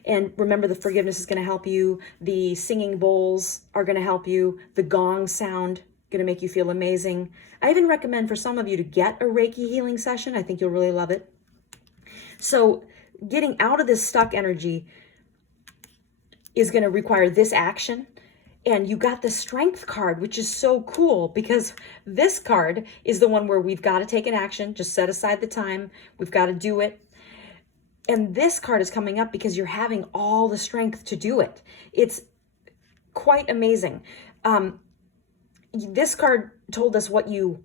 And remember, the forgiveness is going to help you. The singing bowls are going to help you. The gong sound going to make you feel amazing. I even recommend for some of you to get a Reiki healing session. I think you'll really love it. So getting out of this stuck energy is going to require this action. And you got the strength card, which is so cool because this card is the one where we've got to take an action. Just set aside the time. We've got to do it. And this card is coming up because you're having all the strength to do it. It's quite amazing. This card told us what you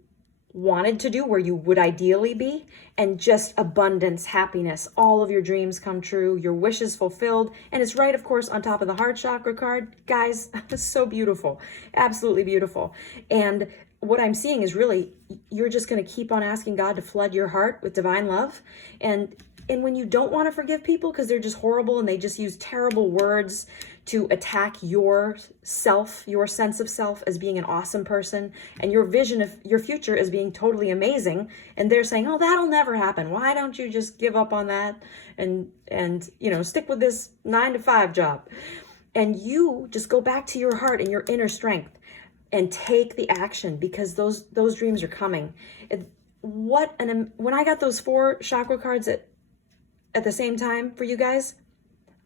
wanted to do, where you would ideally be, and just abundance, happiness, all of your dreams come true, your wishes fulfilled. And it's right, of course, on top of the heart chakra card. Guys, it's so beautiful. Absolutely beautiful. And what I'm seeing is really, you're just going to keep on asking God to flood your heart with divine love. And when you don't want to forgive people because they're just horrible and they just use terrible words to attack your self, your sense of self as being an awesome person, and your vision of your future as being totally amazing, and they're saying, oh, that'll never happen. Why don't you just give up on that and stick with this 9-to-5 job? And you just go back to your heart and your inner strength and take the action, because those dreams are coming. When I got those 4 chakra cards at the same time for you guys,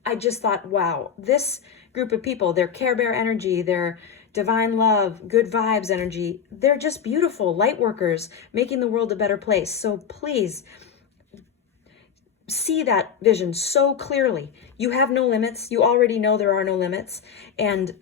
I just thought, wow, this group of people, their Care Bear energy, their divine love, good vibes energy, they're just beautiful light workers making the world a better place. So please see that vision so clearly. You have no limits. You already know there are no limits. And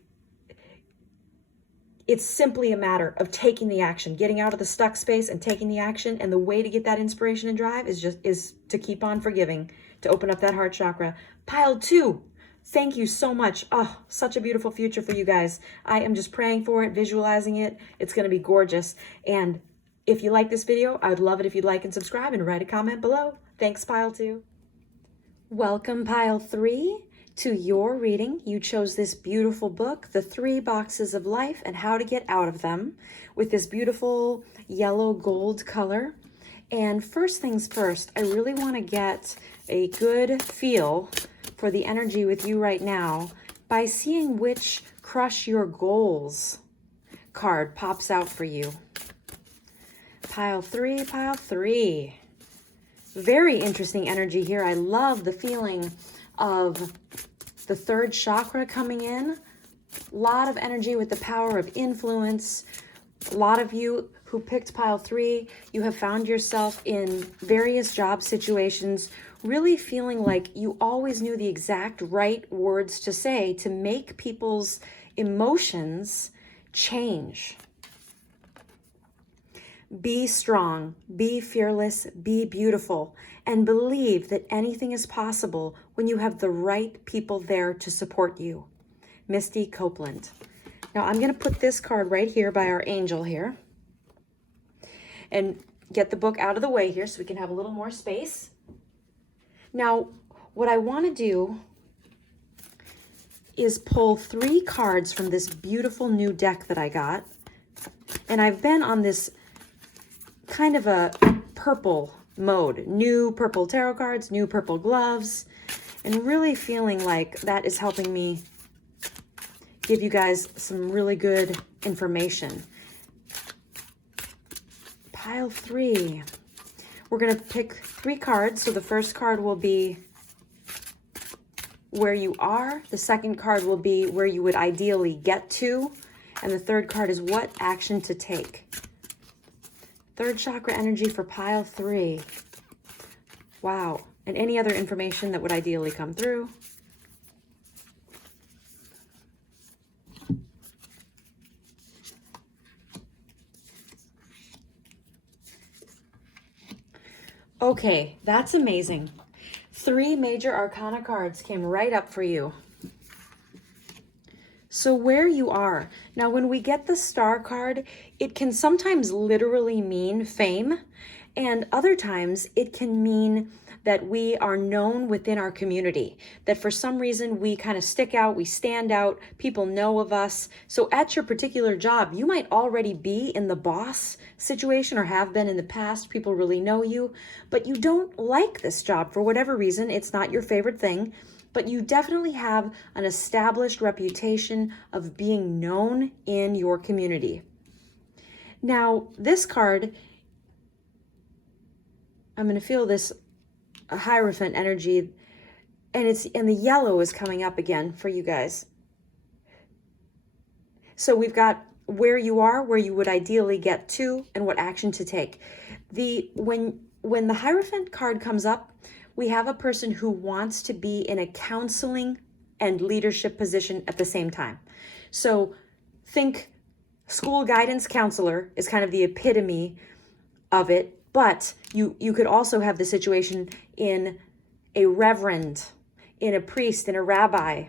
it's simply a matter of taking the action, getting out of the stuck space and taking the action. And the way to get that inspiration and drive is to keep on forgiving, to open up that heart chakra. Pile 2, thank you so much. Oh, such a beautiful future for you guys. I am just praying for it, visualizing it. It's going to be gorgeous. And if you like this video, I would love it if you'd like and subscribe and write a comment below. Thanks, Pile 2. Welcome, Pile 3, to your reading. You chose this beautiful book, The 3 Boxes of Life and How to Get Out of Them, with this beautiful yellow gold color. And first things first, I really want to get a good feel for the energy with you right now by seeing which Crush Your Goals card pops out for you. Pile 3, Pile 3. Very interesting energy here. I love the feeling of the 3rd chakra coming in. A lot of energy with the power of influence. A lot of you who picked Pile 3, you have found yourself in various job situations, really feeling like you always knew the exact right words to say to make people's emotions change. Be strong, be fearless, be beautiful, and believe that anything is possible when you have the right people there to support you. Misty Copeland. Now I'm going to put this card right here by our angel here and get the book out of the way here so we can have a little more space. Now, what I want to do is pull 3 cards from this beautiful new deck that I got. And I've been on this kind of a purple mode. New purple tarot cards, new purple gloves, and really feeling like that is helping me give you guys some really good information. Pile 3. We're going to pick 3 cards. So the first card will be where you are. The second card will be where you would ideally get to. And the third card is what action to take. 3rd chakra energy for Pile 3. Wow. And any other information that would ideally come through. Okay, that's amazing. 3 major arcana cards came right up for you. So where you are. Now, when we get the star card, it can sometimes literally mean fame, and other times it can mean that we are known within our community, that for some reason we kind of stick out, we stand out, people know of us. So at your particular job, you might already be in the boss situation or have been in the past, people really know you, but you don't like this job for whatever reason, it's not your favorite thing, but you definitely have an established reputation of being known in your community. Now, this card, I'm going to feel this Hierophant energy, and the yellow is coming up again for you guys. So we've got where you are, where you would ideally get to, and what action to take. When the Hierophant card comes up, we have a person who wants to be in a counseling and leadership position at the same time. So think school guidance counselor is kind of the epitome of it, but you could also have the situation in a reverend, in a priest, in a rabbi,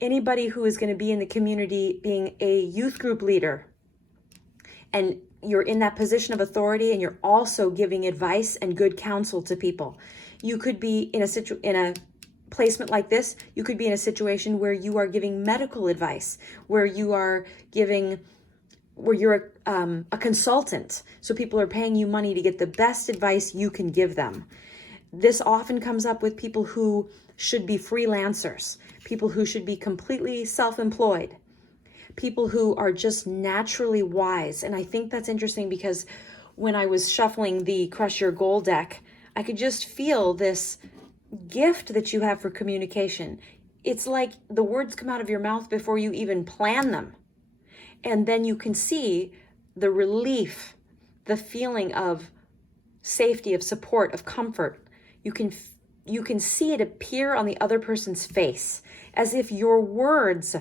anybody who is going to be in the community being a youth group leader. and you're in that position of authority, and you're also giving advice and good counsel to people. You could be in a placement like this. You could be in a situation where you are giving medical advice, where you're a consultant. So people are paying you money to get the best advice you can give them. This often comes up with people who should be freelancers, people who should be completely self-employed, people who are just naturally wise. And I think that's interesting because when I was shuffling the Crush Your Goal deck, I could just feel this gift that you have for communication. It's like the words come out of your mouth before you even plan them. And then you can see the relief, the feeling of safety, of support, of comfort. You can see it appear on the other person's face, as if your words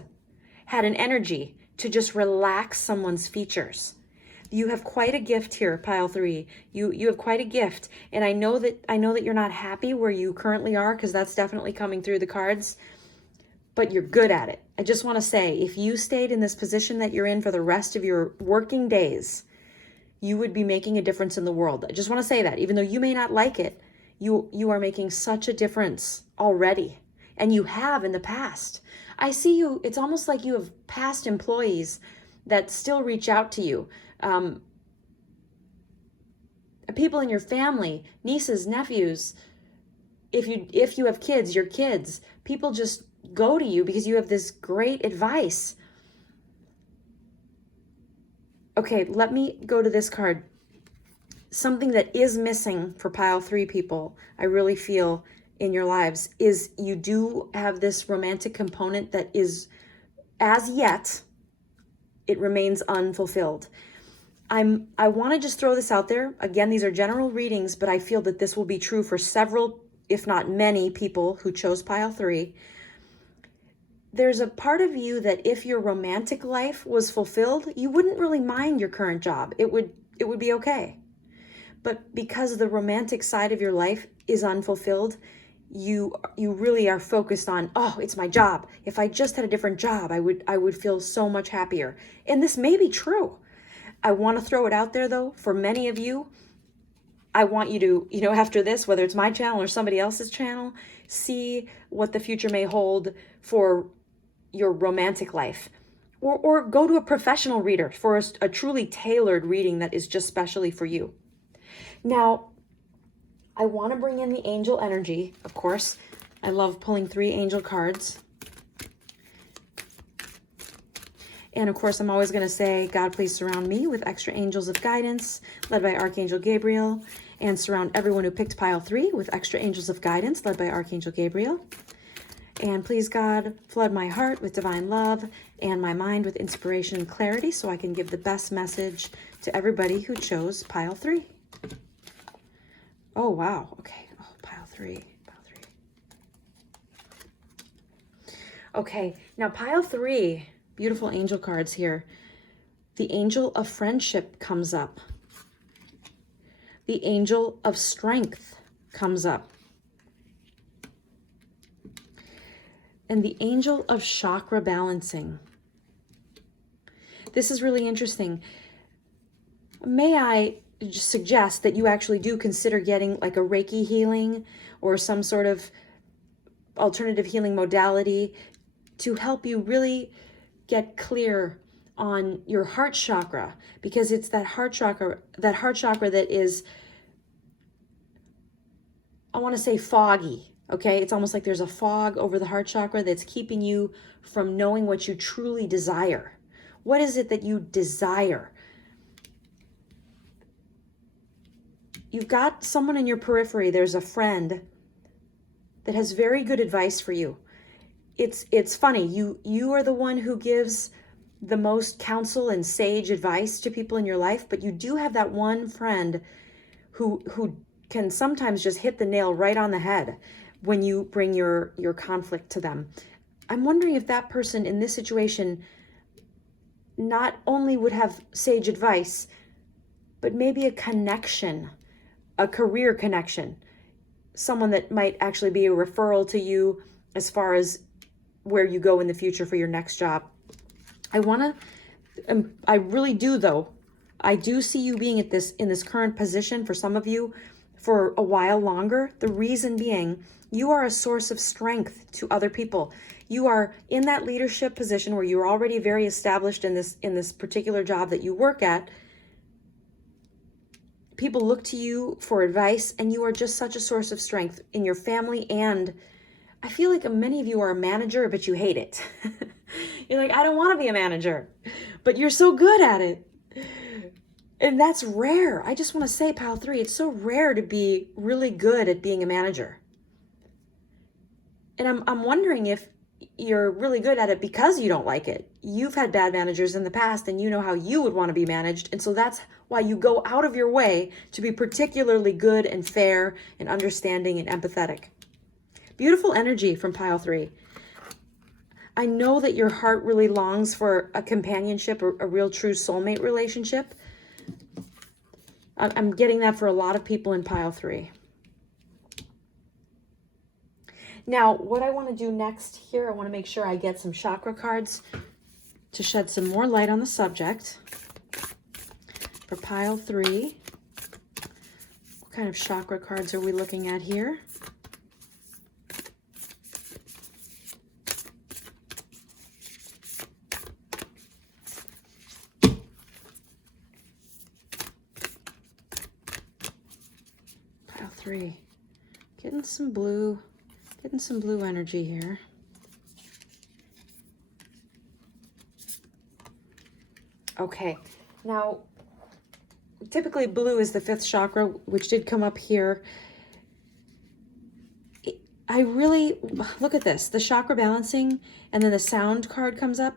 had an energy to just relax someone's features. You have quite a gift here, pile 3. You have quite a gift. And I know that you're not happy where you currently are, because that's definitely coming through the cards, but you're good at it. I just want to say, if you stayed in this position that you're in for the rest of your working days, you would be making a difference in the world. I just want to say that, even though you may not like it, you are making such a difference already, and you have in the past. I see you, it's almost like you have past employees that still reach out to you. People in your family, nieces, nephews, if you have kids, your kids, people just go to you because you have this great advice. Okay, let me go to this card. Something that is missing for pile 3 people, I really feel, in your lives, is you do have this romantic component that is, as yet, it remains unfulfilled. I want to just throw this out there. Again, these are general readings, but I feel that this will be true for several, if not many, people who chose pile 3. There's a part of you that if your romantic life was fulfilled, you wouldn't really mind your current job. It would be okay. But because the romantic side of your life is unfulfilled, you really are focused on, oh, it's my job. If I just had a different job, I would feel so much happier. And this may be true. I want to throw it out there, though. For many of you, I want you to, after this, whether it's my channel or somebody else's channel, see what the future may hold for your romantic life. Or go to a professional reader for a truly tailored reading that is just specially for you. Now, I want to bring in the angel energy, of course. I love pulling 3 angel cards. And of course, I'm always going to say, God, please surround me with extra angels of guidance, led by Archangel Gabriel, and surround everyone who picked pile 3 with extra angels of guidance, led by Archangel Gabriel. And please, God, flood my heart with divine love and my mind with inspiration and clarity so I can give the best message to everybody who chose pile 3. Oh, wow. Okay. Oh, pile 3. Okay. Now, pile 3, beautiful angel cards here. The angel of friendship comes up. The angel of strength comes up. And the angel of chakra balancing. This is really interesting. May I just suggest that you actually do consider getting like a Reiki healing or some sort of alternative healing modality to help you really get clear on your heart chakra, because it's that heart chakra that is, I want to say, foggy. Okay, it's almost like there's a fog over the heart chakra that's keeping you from knowing what you truly desire. What is it that you desire? You've got someone in your periphery, there's a friend that has very good advice for you. It's funny, you are the one who gives the most counsel and sage advice to people in your life, but you do have that one friend who can sometimes just hit the nail right on the head when you bring your conflict to them. I'm wondering if that person in this situation not only would have sage advice, but maybe a connection, a career connection, someone that might actually be a referral to you as far as where you go in the future for your next job. I really do, though, I do see you being in this current position for some of you for a while longer. The reason being, you are a source of strength to other people. You are in that leadership position where you're already very established in this particular job that you work at. People look to you for advice, and you are just such a source of strength in your family. And I feel like many of you are a manager, but you hate it. You're like, I don't want to be a manager, but you're so good at it. And that's rare. I just want to say, Pile 3, it's so rare to be really good at being a manager. And I'm wondering if you're really good at it because you don't like it. You've had bad managers in the past, and you know how you would want to be managed. And so that's why you go out of your way to be particularly good and fair and understanding and empathetic. Beautiful energy from Pile 3. I know that your heart really longs for a companionship, or a real true soulmate relationship. I'm getting that for a lot of people in Pile 3. Now, what I want to do next here, I want to make sure I get some chakra cards to shed some more light on the subject. For Pile 3, what kind of chakra cards are we looking at here? Pile 3, getting some blue energy here. Okay, now typically blue is the 5th chakra, which did come up here. I really, look at this, the chakra balancing, and then the sound card comes up.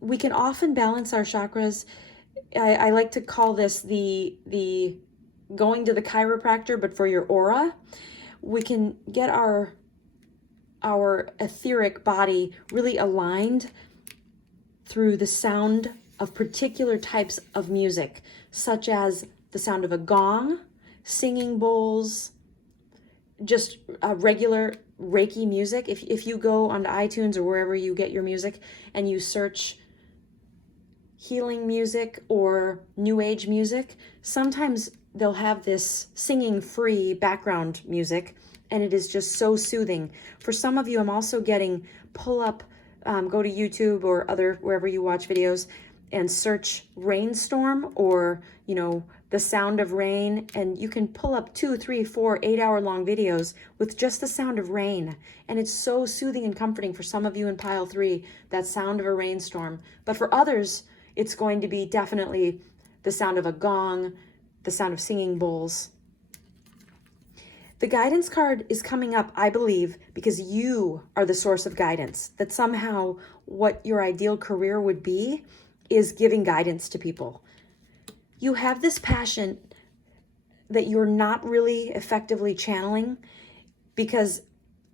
We can often balance our chakras. I like to call this the going to the chiropractor, but for your aura. We can get our etheric body really aligned through the sound of particular types of music, such as the sound of a gong, singing bowls, just regular Reiki music. If you go onto iTunes or wherever you get your music and you search healing music or new age music, sometimes they'll have this singing free background music, and it is just so soothing. For some of you, I'm also getting pull up, go to YouTube or wherever you watch videos and search rainstorm, or, the sound of rain. And you can pull up 2, 3, 4, 8-hour long videos with just the sound of rain. And it's so soothing and comforting for some of you in Pile 3, that sound of a rainstorm. But for others, it's going to be definitely the sound of a gong, the sound of singing bowls. The guidance card is coming up, I believe, because you are the source of guidance. That somehow what your ideal career would be is giving guidance to people. You have this passion that you're not really effectively channeling, because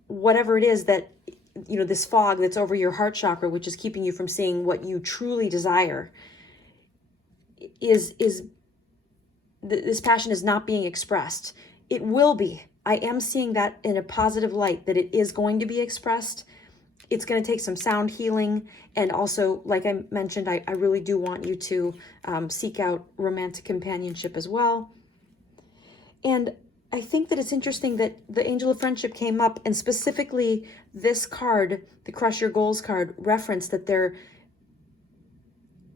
whatever it is that, this fog that's over your heart chakra, which is keeping you from seeing what you truly desire, this passion is not being expressed. It will be. I am seeing that in a positive light, that it is going to be expressed. It's going to take some sound healing. And also, like I mentioned, I really do want you to seek out romantic companionship as well. And I think that it's interesting that the Angel of Friendship came up, and specifically this card, the Crush Your Goals card, referenced that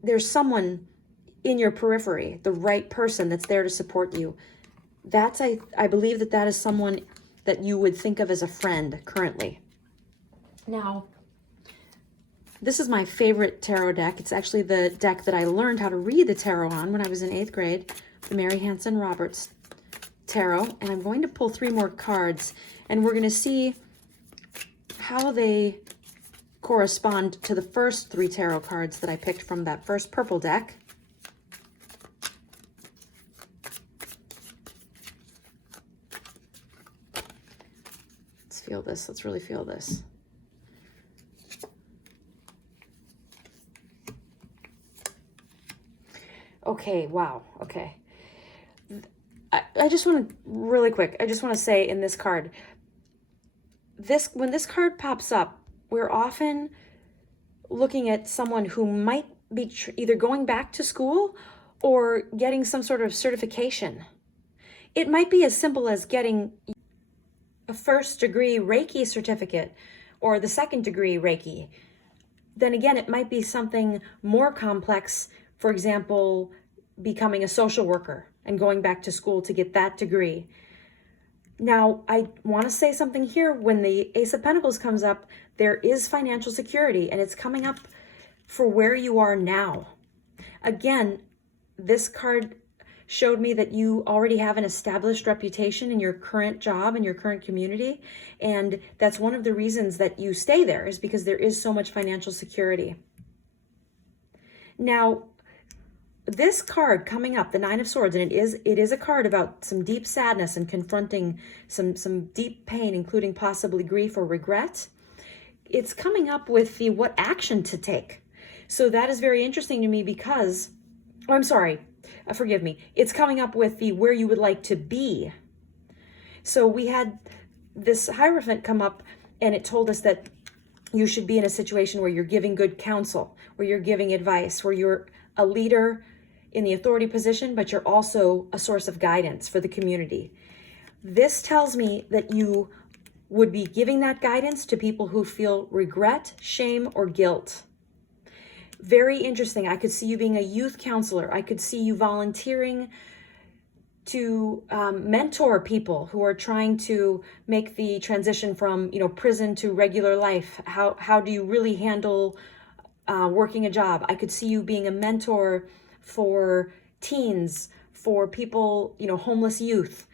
there's someone in your periphery, the right person that's there to support you. I believe that is someone that you would think of as a friend currently. Now, this is my favorite tarot deck. It's actually the deck that I learned how to read the tarot on when I was in 8th grade, the Mary Hanson Roberts Tarot. And I'm going to pull 3 more cards, and we're going to see how they correspond to the first 3 tarot cards that I picked from that first purple deck. Let's feel this. Let's really feel this. Okay, wow, okay. I just want to, really quick, I just want to say in this card, when this card pops up, we're often looking at someone who might be either going back to school or getting some sort of certification. It might be as simple as getting a first degree Reiki certificate or the second degree Reiki. Then again, it might be something more complex, for example, becoming a social worker and going back to school to get that degree. Now, I want to say something here. When the Ace of Pentacles comes up, there is financial security, and it's coming up for where you are now. Again, this card showed me that you already have an established reputation in your current job, in your current community, and that's one of the reasons that you stay there, is because there is so much financial security. Now, this card coming up, the Nine of Swords, and it is a card about some deep sadness and confronting some deep pain, including possibly grief or regret. It's coming up with the what action to take. So that is very interesting to me because, oh, I'm sorry, forgive me. It's coming up with the where you would like to be. So we had this Hierophant come up, and it told us that you should be in a situation where you're giving good counsel, where you're giving advice, where you're a leader in the authority position, but you're also a source of guidance for the community. This tells me that you would be giving that guidance to people who feel regret, shame, or guilt. Very interesting. I could see you being a youth counselor. I could see you volunteering to mentor people who are trying to make the transition from, prison to regular life. How do you really handle working a job? I could see you being a mentor for teens, for people, homeless youth.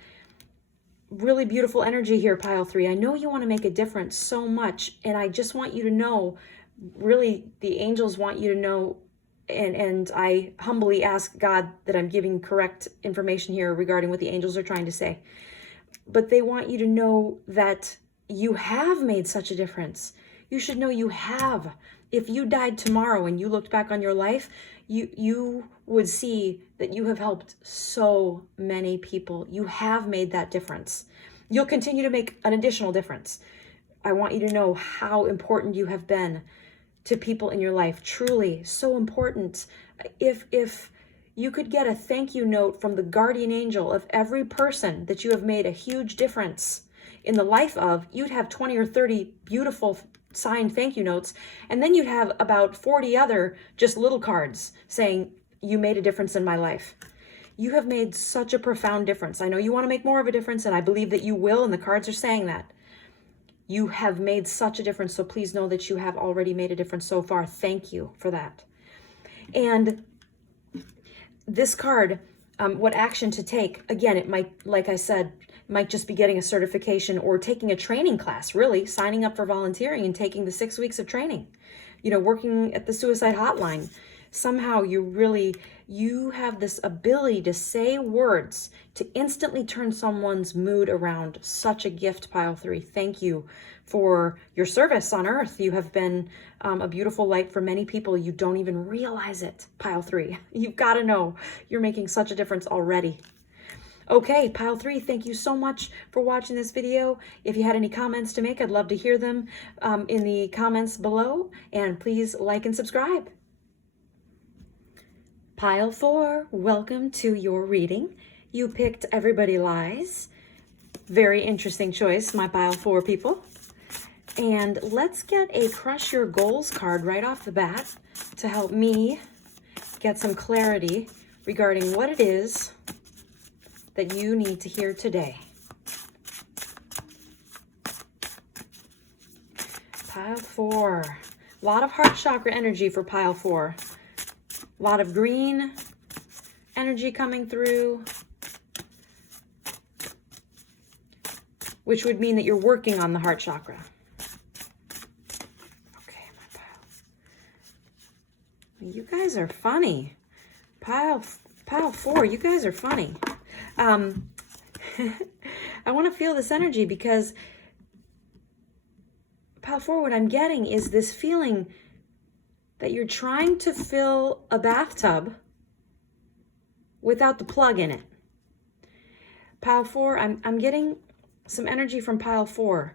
Really beautiful energy here, pile 3. I know you want to make a difference so much, and I just want you to know, really, the angels want you to know, and I humbly ask God that I'm giving correct information here regarding what the angels are trying to say. But they want you to know that you have made such a difference. You should know you have. If you died tomorrow and you looked back on your life, you would see that you have helped so many people. You have made that difference. You'll continue to make an additional difference. I want you to know how important you have been to people in your life. Truly, so important. If you could get a thank you note from the guardian angel of every person that you have made a huge difference in the life of, you'd have 20 or 30 beautiful signed thank you notes, and then you'd have about 40 other just little cards saying, you made a difference in my life. You have made such a profound difference. I know you want to make more of a difference, and I believe that you will, and the cards are saying that. You have made such a difference, so please know that you have already made a difference so far. Thank you for that. And this card, what action to take, again, it might, like I said, might just be getting a certification or taking a training class, really, signing up for volunteering and taking the 6 weeks of training, working at the suicide hotline. Somehow you have this ability to say words to instantly turn someone's mood around. Such a gift, pile 3. Thank you for your service on earth. You have been a beautiful light for many people. You don't even realize it, pile 3. You've got to know you're making such a difference already. Okay, pile 3, thank you so much for watching this video. If you had any comments to make, I'd love to hear them in the comments below. And please like and subscribe. Pile 4, welcome to your reading. You picked Everybody Lies. Very interesting choice, my pile 4 people. And let's get a Crush Your Goals card right off the bat to help me get some clarity regarding what it is that you need to hear today. Pile 4. A lot of heart chakra energy for pile 4. A lot of green energy coming through, which would mean that you're working on the heart chakra. Okay, my pile. You guys are funny. Pile 4, you guys are funny. I want to feel this energy because pile 4, what I'm getting is this feeling that you're trying to fill a bathtub without the plug in it. Pile 4, I'm getting some energy from pile 4.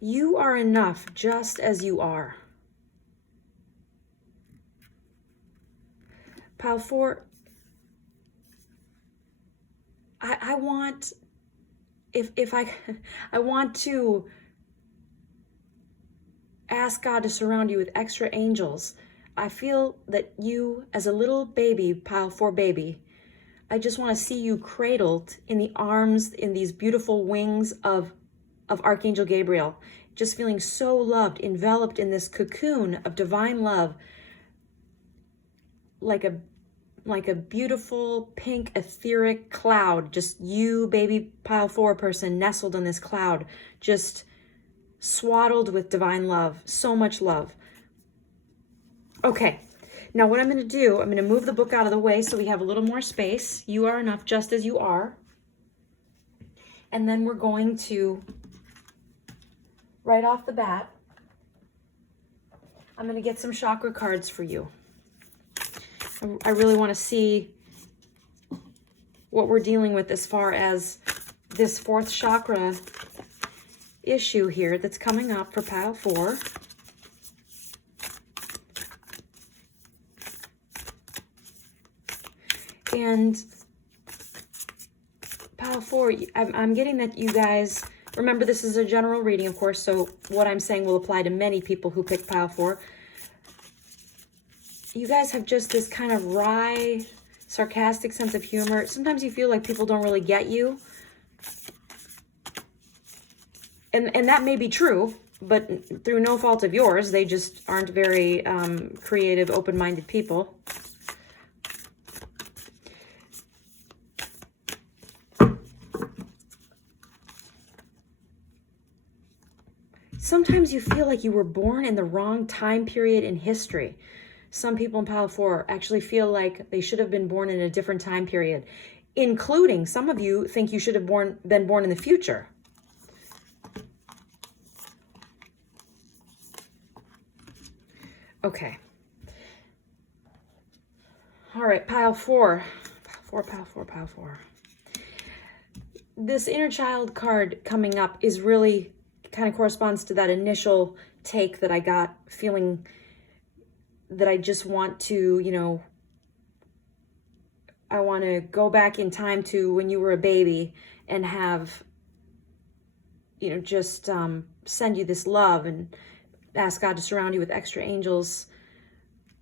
You are enough just as you are. Pile 4, I want, I want to ask God to surround you with extra angels. I feel that you, as a little baby, Pile 4 baby, I just want to see you cradled in the arms, in these beautiful wings of Archangel Gabriel, just feeling so loved, enveloped in this cocoon of divine love, like a beautiful pink etheric cloud, just you, baby Pile 4 person, nestled in this cloud, just swaddled with divine love, so much love. Okay, now what I'm going to do, I'm going to move the book out of the way so we have a little more space. You are enough just as you are. And then we're going to, right off the bat, I'm going to get some chakra cards for you. I really want to see what we're dealing with as far as this 4th chakra issue here that's coming up for Pile 4. And Pile 4, I'm getting that you guys, remember this is a general reading, of course, so what I'm saying will apply to many people who pick Pile 4. You guys have just this kind of wry, sarcastic sense of humor. Sometimes you feel like people don't really get you. And that may be true, but through no fault of yours, they just aren't very creative, open-minded people. Sometimes you feel like you were born in the wrong time period in history. Some people in Pile 4 actually feel like they should have been born in a different time period, including some of you think you should have been born in the future. Okay. All right, Pile 4. Pile 4. This inner child card coming up is really kind of corresponds to that initial take that I got, feeling that I just want to, you know, I want to go back in time to when you were a baby and have, you know, just send you this love and ask God to surround you with extra angels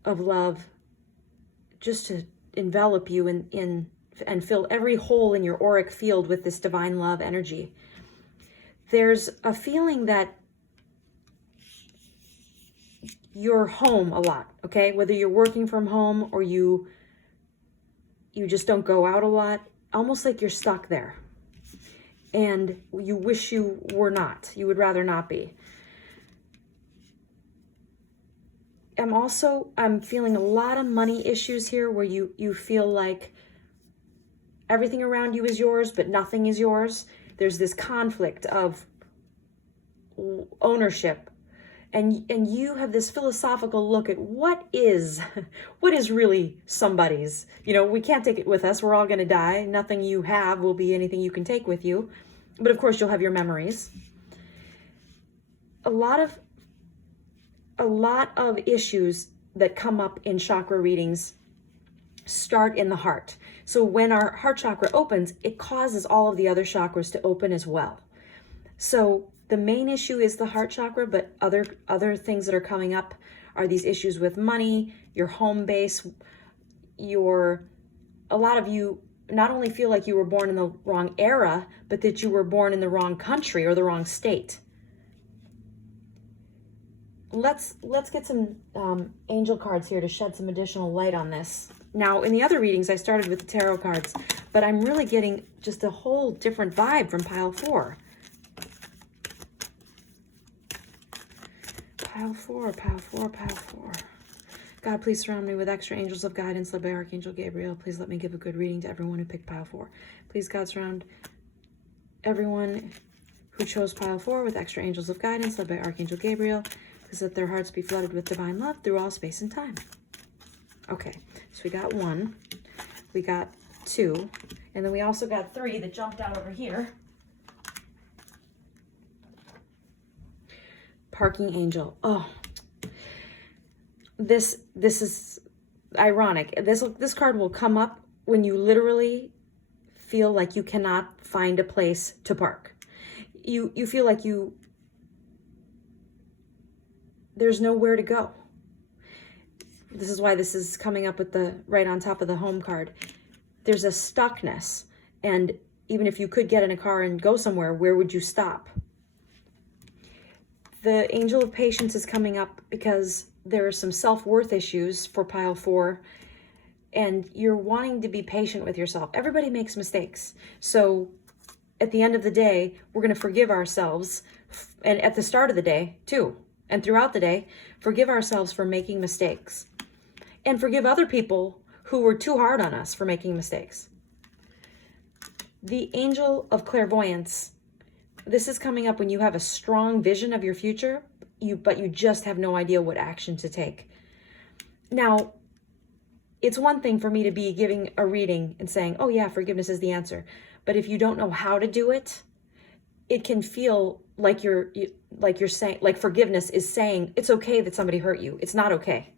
of love, just to envelop you in and fill every hole in your auric field with this divine love energy. There's a feeling that you're home a lot, okay? Whether you're working from home or you just don't go out a lot, almost like you're stuck there. And you wish you were not. You would rather not be. I'm feeling a lot of money issues here where you feel like everything around you is yours, but nothing is yours. There's this conflict of ownership. And you have this philosophical look at what is really somebody's. You know, we can't take it with us. We're all going to die. Nothing you have will be anything you can take with you. But of course, you'll have your memories. A lot of issues that come up in chakra readings start in the heart. So when our heart chakra opens, it causes all of the other chakras to open as well. So the main issue is the heart chakra, but other things that are coming up are these issues with money, your home base. A lot of you not only feel like you were born in the wrong era, but that you were born in the wrong country or the wrong state. Let's get some angel cards here to shed some additional light on this. Now, in the other readings, I started with the tarot cards, but I'm really getting just a whole different vibe from Pile 4. Pile 4. God, please surround me with extra angels of guidance led by Archangel Gabriel. Please let me give a good reading to everyone who picked Pile 4. Please, God, surround everyone who chose Pile 4 with extra angels of guidance led by Archangel Gabriel. Please let their hearts be flooded with divine love through all space and time. Okay, so we got 1, we got 2, and then we also got 3 that jumped out over here. Parking angel. Oh, this is ironic. This card will come up when you literally feel like you cannot find a place to park. You feel like there's nowhere to go. This is why this is coming up with the right on top of the home card. There's a stuckness, and even if you could get in a car and go somewhere, where would you stop? The Angel of Patience is coming up because there are some self-worth issues for pile 4, and you're wanting to be patient with yourself. Everybody makes mistakes. So at the end of the day, we're going to forgive ourselves, and at the start of the day too, and throughout the day, forgive ourselves for making mistakes, and forgive other people who were too hard on us for making mistakes. The Angel of Clairvoyance, this is coming up when you have a strong vision of your future, but you just have no idea what action to take. Now, it's one thing for me to be giving a reading and saying, oh yeah, forgiveness is the answer. But if you don't know how to do it, it can feel like you're saying, like forgiveness is saying, it's okay that somebody hurt you. It's not okay.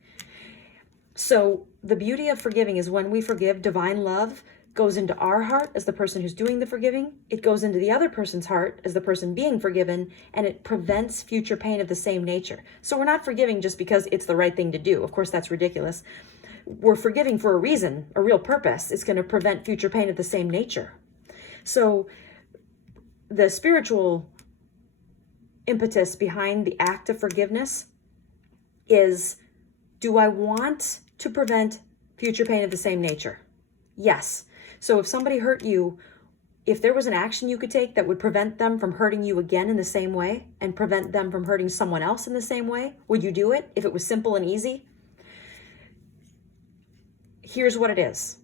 So the beauty of forgiving is when we forgive, divine love goes into our heart as the person who's doing the forgiving. It goes into the other person's heart as the person being forgiven, and it prevents future pain of the same nature. So we're not forgiving just because it's the right thing to do. Of course, that's ridiculous. We're forgiving for a reason, a real purpose. It's going to prevent future pain of the same nature. So the spiritual impetus behind the act of forgiveness is, do I want to prevent future pain of the same nature? Yes. So if somebody hurt you, if there was an action you could take that would prevent them from hurting you again in the same way and prevent them from hurting someone else in the same way, would you do it if it was simple and easy? Here's what it is.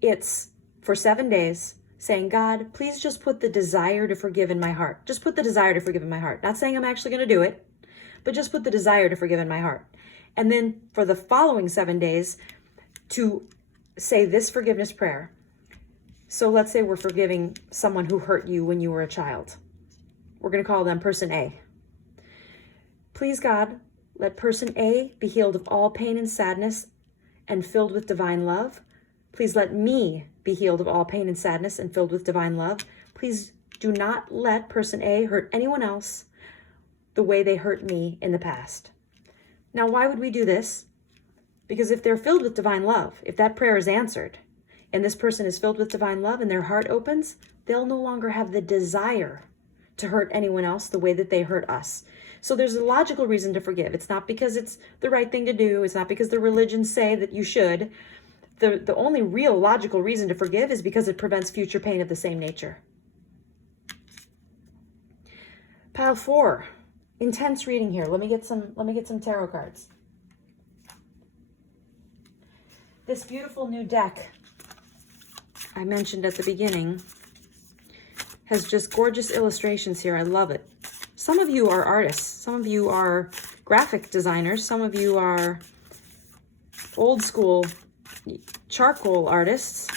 It's for 7 days saying, God, please just put the desire to forgive in my heart. Just put the desire to forgive in my heart. Not saying I'm actually going to do it, but just put the desire to forgive in my heart. And then for the following 7 days to say this forgiveness prayer. So let's say we're forgiving someone who hurt you when you were a child. We're going to call them person A. Please, God, let person A be healed of all pain and sadness and filled with divine love. Please let me be healed of all pain and sadness and filled with divine love. Please do not let person A hurt anyone else the way they hurt me in the past. Now, why would we do this? Because if they're filled with divine love, if that prayer is answered, and this person is filled with divine love and their heart opens, they'll no longer have the desire to hurt anyone else the way that they hurt us. So there's a logical reason to forgive. It's not because it's the right thing to do. It's not because the religions say that you should. The only real logical reason to forgive is because it prevents future pain of the same nature. Pile 4, intense reading here. Let me get some tarot cards. This beautiful new deck I mentioned at the beginning has just gorgeous illustrations here. I love it. Some of you are artists. Some of you are graphic designers. Some of you are old school charcoal artists.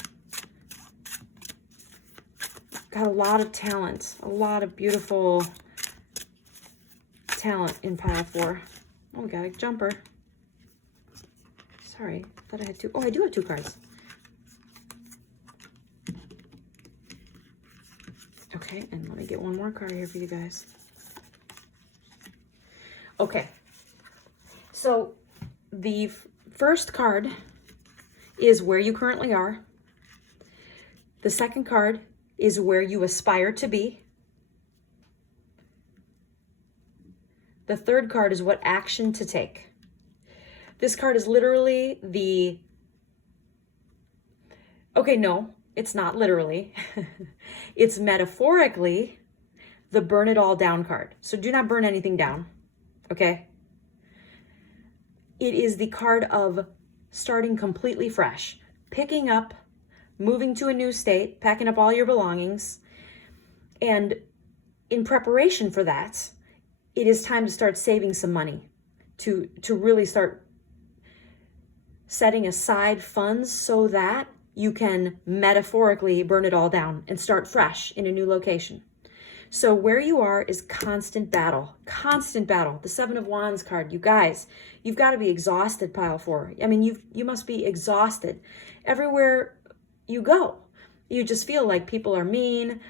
Got a lot of talent, a lot of beautiful talent in pile 4. Oh, we got a jumper. Sorry, I thought I had 2. Oh, I do have 2 cards. Okay, and let me get one more card here for you guys. Okay, so the first card is where you currently are. The second card is where you aspire to be. The third card is what action to take. This card is literally the... Okay, no, it's not literally. It's metaphorically the burn it all down card. So do not burn anything down, okay? It is the card of starting completely fresh, picking up, moving to a new state, packing up all your belongings. And in preparation for that, it is time to start saving some money, to really start setting aside funds so that you can metaphorically burn it all down and start fresh in a new location. So where you are is constant battle, constant battle. The Seven of Wands card, you guys, you've got to be exhausted, pile 4. I mean, you must be exhausted. Everywhere you go, you just feel like people are mean,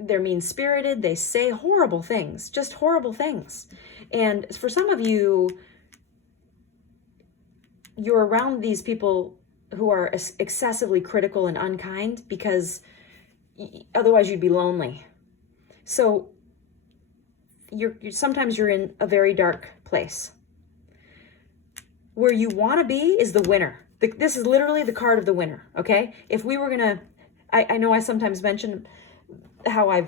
they're mean-spirited, they say horrible things, just horrible things. And for some of you, you're around these people who are excessively critical and unkind because otherwise you'd be lonely. So sometimes you're in a very dark place. Where you want to be is the winner. This is literally the card of the winner, okay? If we were gonna, I know I sometimes mention how I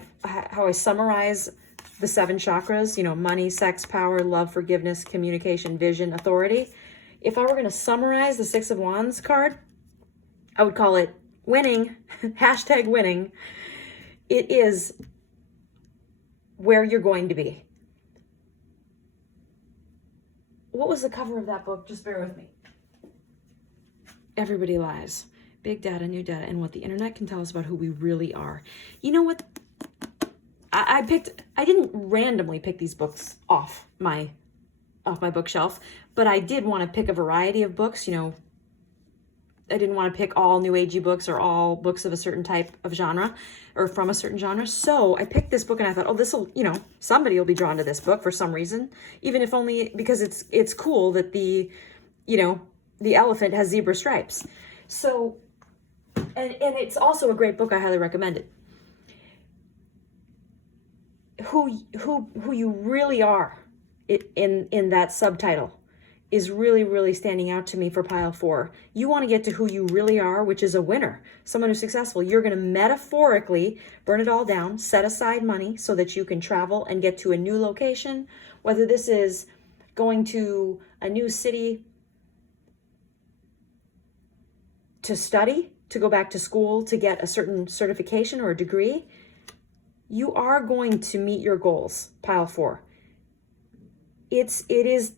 summarize the 7 chakras, you know, money, sex, power, love, forgiveness, communication, vision, authority. If I were going to summarize the 6 of Wands card, I would call it winning, hashtag winning. It is where you're going to be. What was the cover of that book? Just bear with me. Everybody Lies. Big data, new data, and what the internet can tell us about who we really are. You know what? I didn't randomly pick these books off my bookshelf, but I did want to pick a variety of books. You know, I didn't want to pick all new agey books or all books of a certain type of genre or from a certain genre. So I picked this book and I thought, oh, this will, you know, somebody will be drawn to this book for some reason, even if only because it's cool that the elephant has zebra stripes. So, and it's also a great book. I highly recommend it. Who you really are in that subtitle is really, really standing out to me for pile 4. You want to get to who you really are, which is a winner, someone who's successful. You're going to metaphorically burn it all down, set aside money so that you can travel and get to a new location, whether this is going to a new city to study, to go back to school, to get a certain certification or a degree. You are going to meet your goals, pile 4. It is,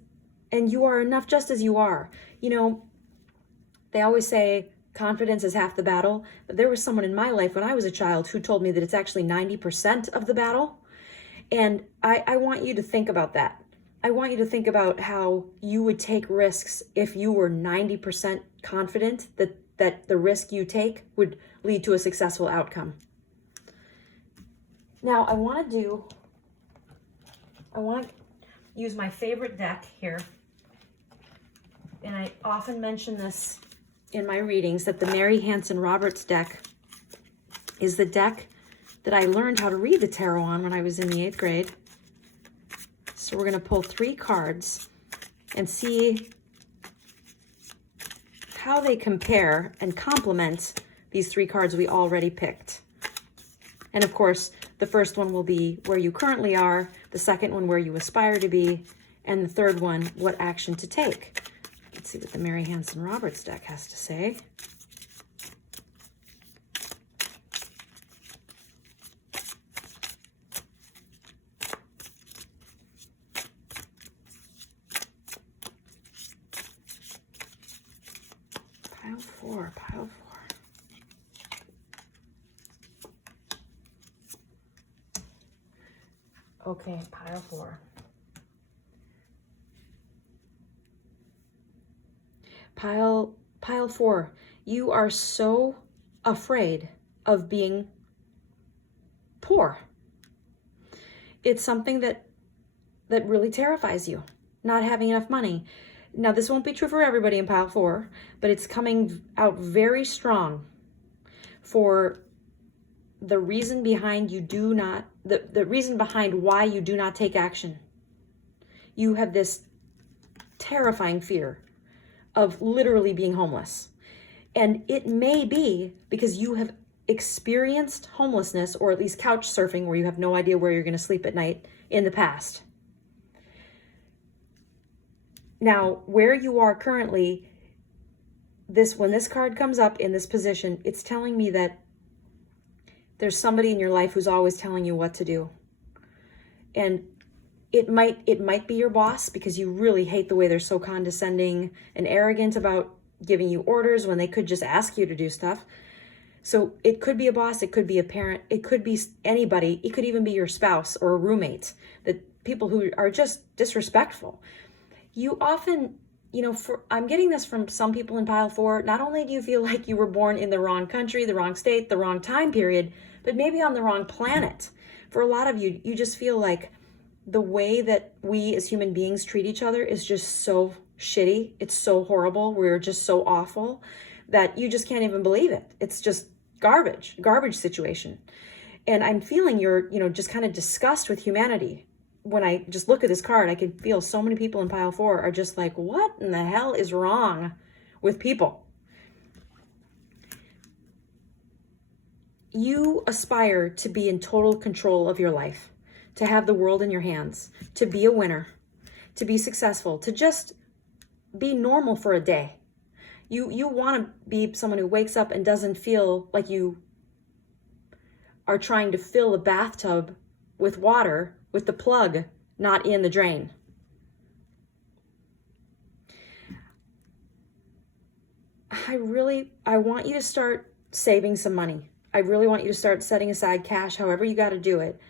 and you are enough just as you are. You know, they always say confidence is half the battle, but there was someone in my life when I was a child who told me that it's actually 90% of the battle. And I want you to think about that. I want you to think about how you would take risks if you were 90% confident that the risk you take would lead to a successful outcome. Now, I want to use my favorite deck here. And I often mention this in my readings, that the Mary Hanson Roberts deck is the deck that I learned how to read the tarot on when I was in the 8th grade. So we're going to pull 3 cards and see how they compare and complement these 3 cards we already picked. And of course, the first one will be where you currently are, the second one where you aspire to be, and the third one, what action to take. Let's see what the Mary Hanson Roberts deck has to say. Pile 4. Okay, pile 4. Pile 4, you are so afraid of being poor. It's something that really terrifies you, not having enough money. Now, this won't be true for everybody in pile 4, but it's coming out very strong for the reason behind the reason behind why you do not take action. You have this terrifying fear of literally being homeless. And it may be because you have experienced homelessness, or at least couch surfing, where you have no idea where you're going to sleep at night in the past. Now, where you are currently, when this card comes up in this position, it's telling me that there's somebody in your life who's always telling you what to do. And it might be your boss, because you really hate the way they're so condescending and arrogant about giving you orders when they could just ask you to do stuff. So it could be a boss, it could be a parent, it could be anybody, it could even be your spouse or a roommate, that people who are just disrespectful. You often, I'm getting this from some people in pile 4. Not only do you feel like you were born in the wrong country, the wrong state, the wrong time period, but maybe on the wrong planet. For a lot of you, you just feel like the way that we as human beings treat each other is just so shitty. It's so horrible. We're just so awful that you just can't even believe it. It's just garbage situation. And I'm feeling you're, just kind of disgust with humanity. When I just look at this card, I can feel so many people in pile 4 are just like, what in the hell is wrong with people? You aspire to be in total control of your life, to have the world in your hands, to be a winner, to be successful, to just be normal for a day. You want to be someone who wakes up and doesn't feel like you are trying to fill a bathtub with water with the plug not in the drain. I want you to start saving some money. I really want you to start setting aside cash, however you got to do it,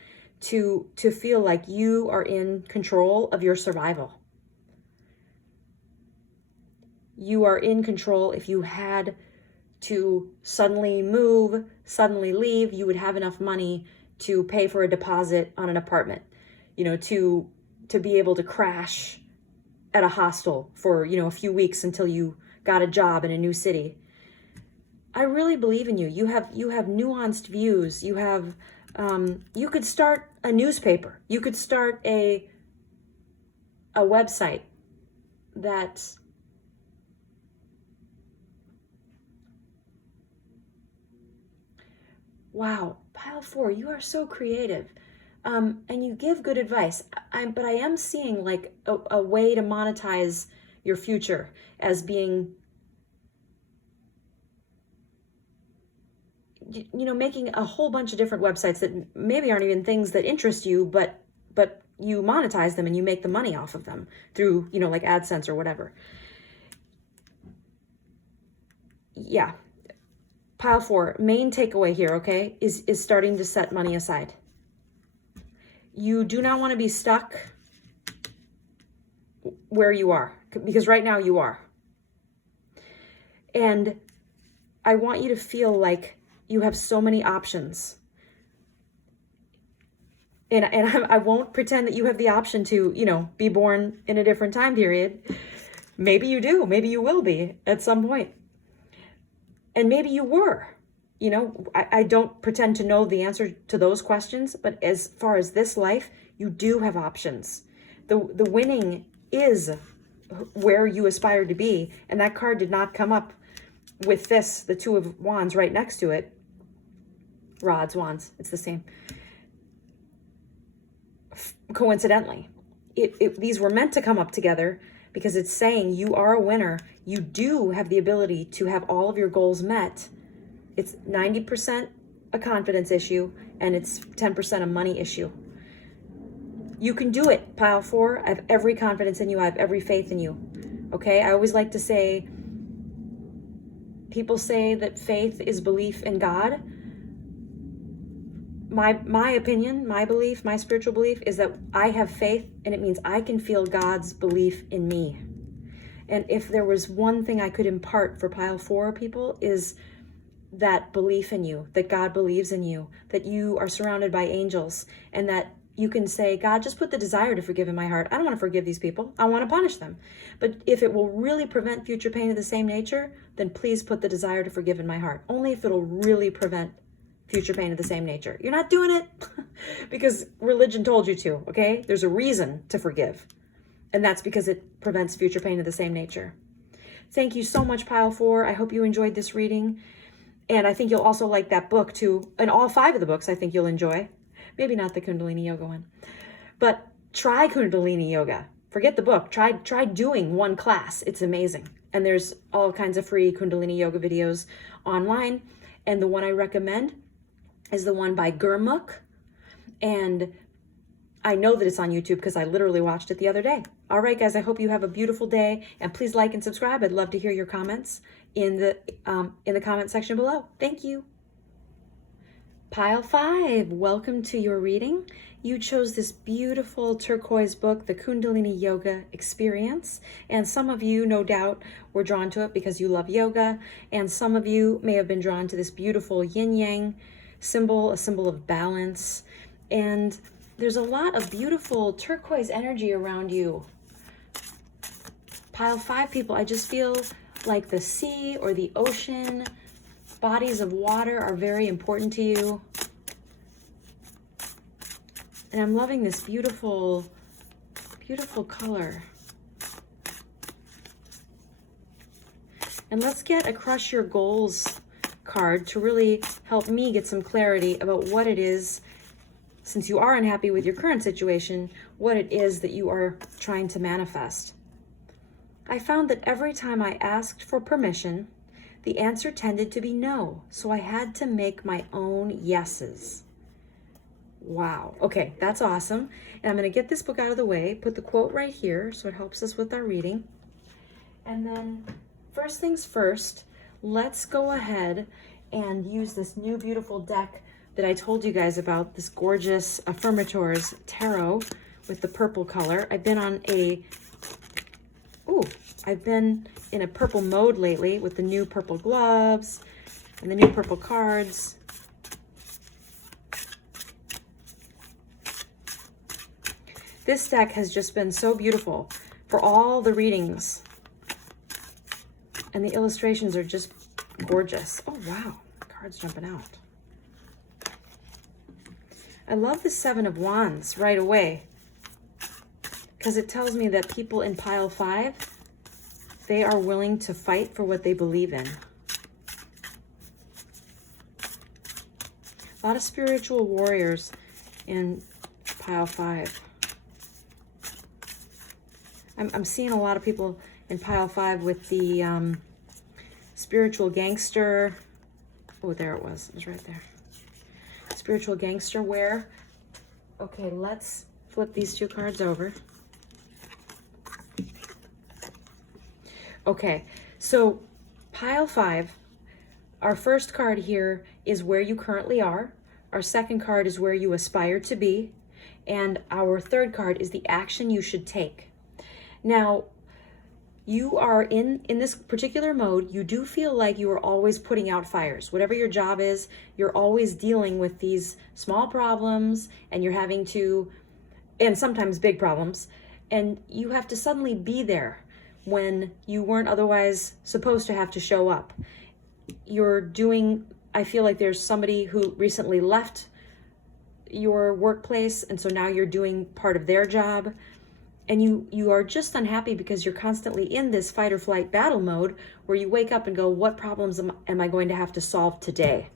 to feel like you are in control of your survival. You are in control. If you had to suddenly move, suddenly leave, you would have enough money to pay for a deposit on an apartment, to be able to crash at a hostel for, a few weeks until you got a job in a new city. I really believe in you. You have nuanced views. You have, you could start a newspaper. You could start a website that wow, pile 4, you are so creative. And you give good advice. But I am seeing like a way to monetize your future as being, making a whole bunch of different websites that maybe aren't even things that interest you, but you monetize them and you make the money off of them through, like AdSense or whatever. Yeah. Pile 4, main takeaway here, okay, is starting to set money aside. You do not want to be stuck where you are, because right now you are. And I want you to feel like you have so many options. And I won't pretend that you have the option to, be born in a different time period. Maybe you do. Maybe you will be at some point. And maybe you were. I don't pretend to know the answer to those questions, but as far as this life, you do have options. The winning is where you aspire to be, and that card did not come up with the 2 of Wands right next to it. Rods, Wands, it's the same. Coincidentally, these were meant to come up together because it's saying you are a winner. You do have the ability to have all of your goals met. It's 90% a confidence issue and it's 10% a money issue. You can do it, pile 4. I have every confidence in you. I have every faith in you. Okay? I always like to say, people say that faith is belief in God. My opinion, my belief, my spiritual belief is that I have faith, and it means I can feel God's belief in me. And if there was one thing I could impart for pile 4 people, is that belief in you, that God believes in you, that you are surrounded by angels, and that you can say, God, just put the desire to forgive in my heart. I don't want to forgive these people. I want to punish them. But if it will really prevent future pain of the same nature, then please put the desire to forgive in my heart. Only if it'll really prevent future pain of the same nature. You're not doing it because religion told you to, okay? There's a reason to forgive. And that's because it prevents future pain of the same nature. Thank you so much, pile 4. I hope you enjoyed this reading. And I think you'll also like that book too. And all 5 of the books I think you'll enjoy. Maybe not the Kundalini Yoga one. But try Kundalini Yoga. Forget the book. Try doing one class. It's amazing. And there's all kinds of free Kundalini Yoga videos online. And the one I recommend is the one by Gurmukh. And I know that it's on YouTube because I literally watched it the other day. All right, guys, I hope you have a beautiful day. And please like and subscribe. I'd love to hear your comments in the comment section below. Thank you. Pile 5, welcome to your reading. You chose this beautiful turquoise book, The Kundalini Yoga Experience, and some of you, no doubt, were drawn to it because you love yoga, and some of you may have been drawn to this beautiful yin-yang symbol, a symbol of balance, and there's a lot of beautiful turquoise energy around you. Pile 5 people, I just feel like the sea or the ocean, bodies of water are very important to you. And I'm loving this beautiful, beautiful color. And let's get a Crush Your Goals card to really help me get some clarity about what it is, since you are unhappy with your current situation, what it is that you are trying to manifest. I found that every time I asked for permission, the answer tended to be no, so I had to make my own yeses. Wow. Okay, that's awesome. And I'm going to get this book out of the way, put the quote right here so it helps us with our reading. And then first things first, let's go ahead and use this new beautiful deck that I told you guys about, this gorgeous Affirmators Tarot with the purple color. I've been in a purple mode lately with the new purple gloves and the new purple cards. This deck has just been so beautiful for all the readings. And the illustrations are just gorgeous. Oh, wow. Cards jumping out. I love the Seven of Wands right away because it tells me that people in Pile 5, they are willing to fight for what they believe in. A lot of spiritual warriors in Pile 5. I'm seeing a lot of people in Pile 5 with the spiritual gangster. Oh, there it was. It was right there. Spiritual gangster wear. Okay, let's flip these two cards over. Okay, so Pile 5, our first card here is where you currently are. Our second card is where you aspire to be. And our third card is the action you should take. Now, you are in this particular mode, you do feel like you are always putting out fires. Whatever your job is, you're always dealing with these small problems, and you're having to, and sometimes big problems, and you have to suddenly be there when you weren't otherwise supposed to have to show up. You're doing, I feel like there's somebody who recently left your workplace, and so now you're doing part of their job. And you are just unhappy because you're constantly in this fight or flight battle mode where you wake up and go, what problems am I going to have to solve today?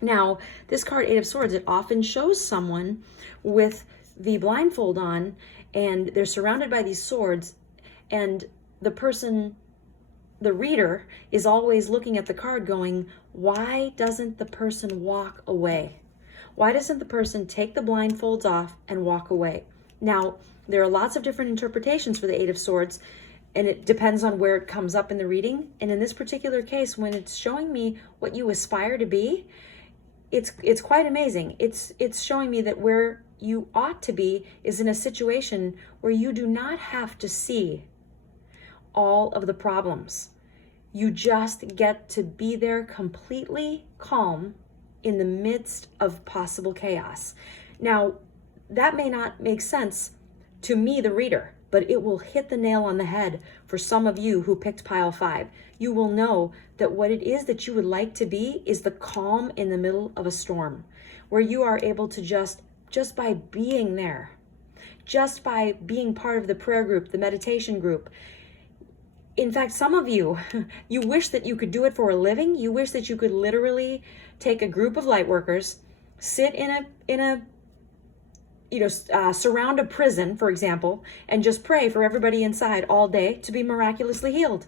Now, this card, Eight of Swords, it often shows someone with the blindfold on and they're surrounded by these swords, and the person, the reader, is always looking at the card going, why doesn't the person walk away? Why doesn't the person take the blindfolds off and walk away? Now, there are lots of different interpretations for the Eight of Swords, and it depends on where it comes up in the reading. And in this particular case, when it's showing me what you aspire to be, it's quite amazing. It's showing me that where you ought to be is in a situation where you do not have to see all of the problems. You just get to be there completely calm in the midst of possible chaos. Now, that may not make sense to me, the reader, but it will hit the nail on the head for some of you who picked Pile 5. You will know that what it is that you would like to be is the calm in the middle of a storm, where you are able to just by being there, just by being part of the prayer group, the meditation group. In fact, some of you, you wish that you could do it for a living. You wish that you could literally take a group of light workers, sit in a surround a prison, for example, and just pray for everybody inside all day to be miraculously healed.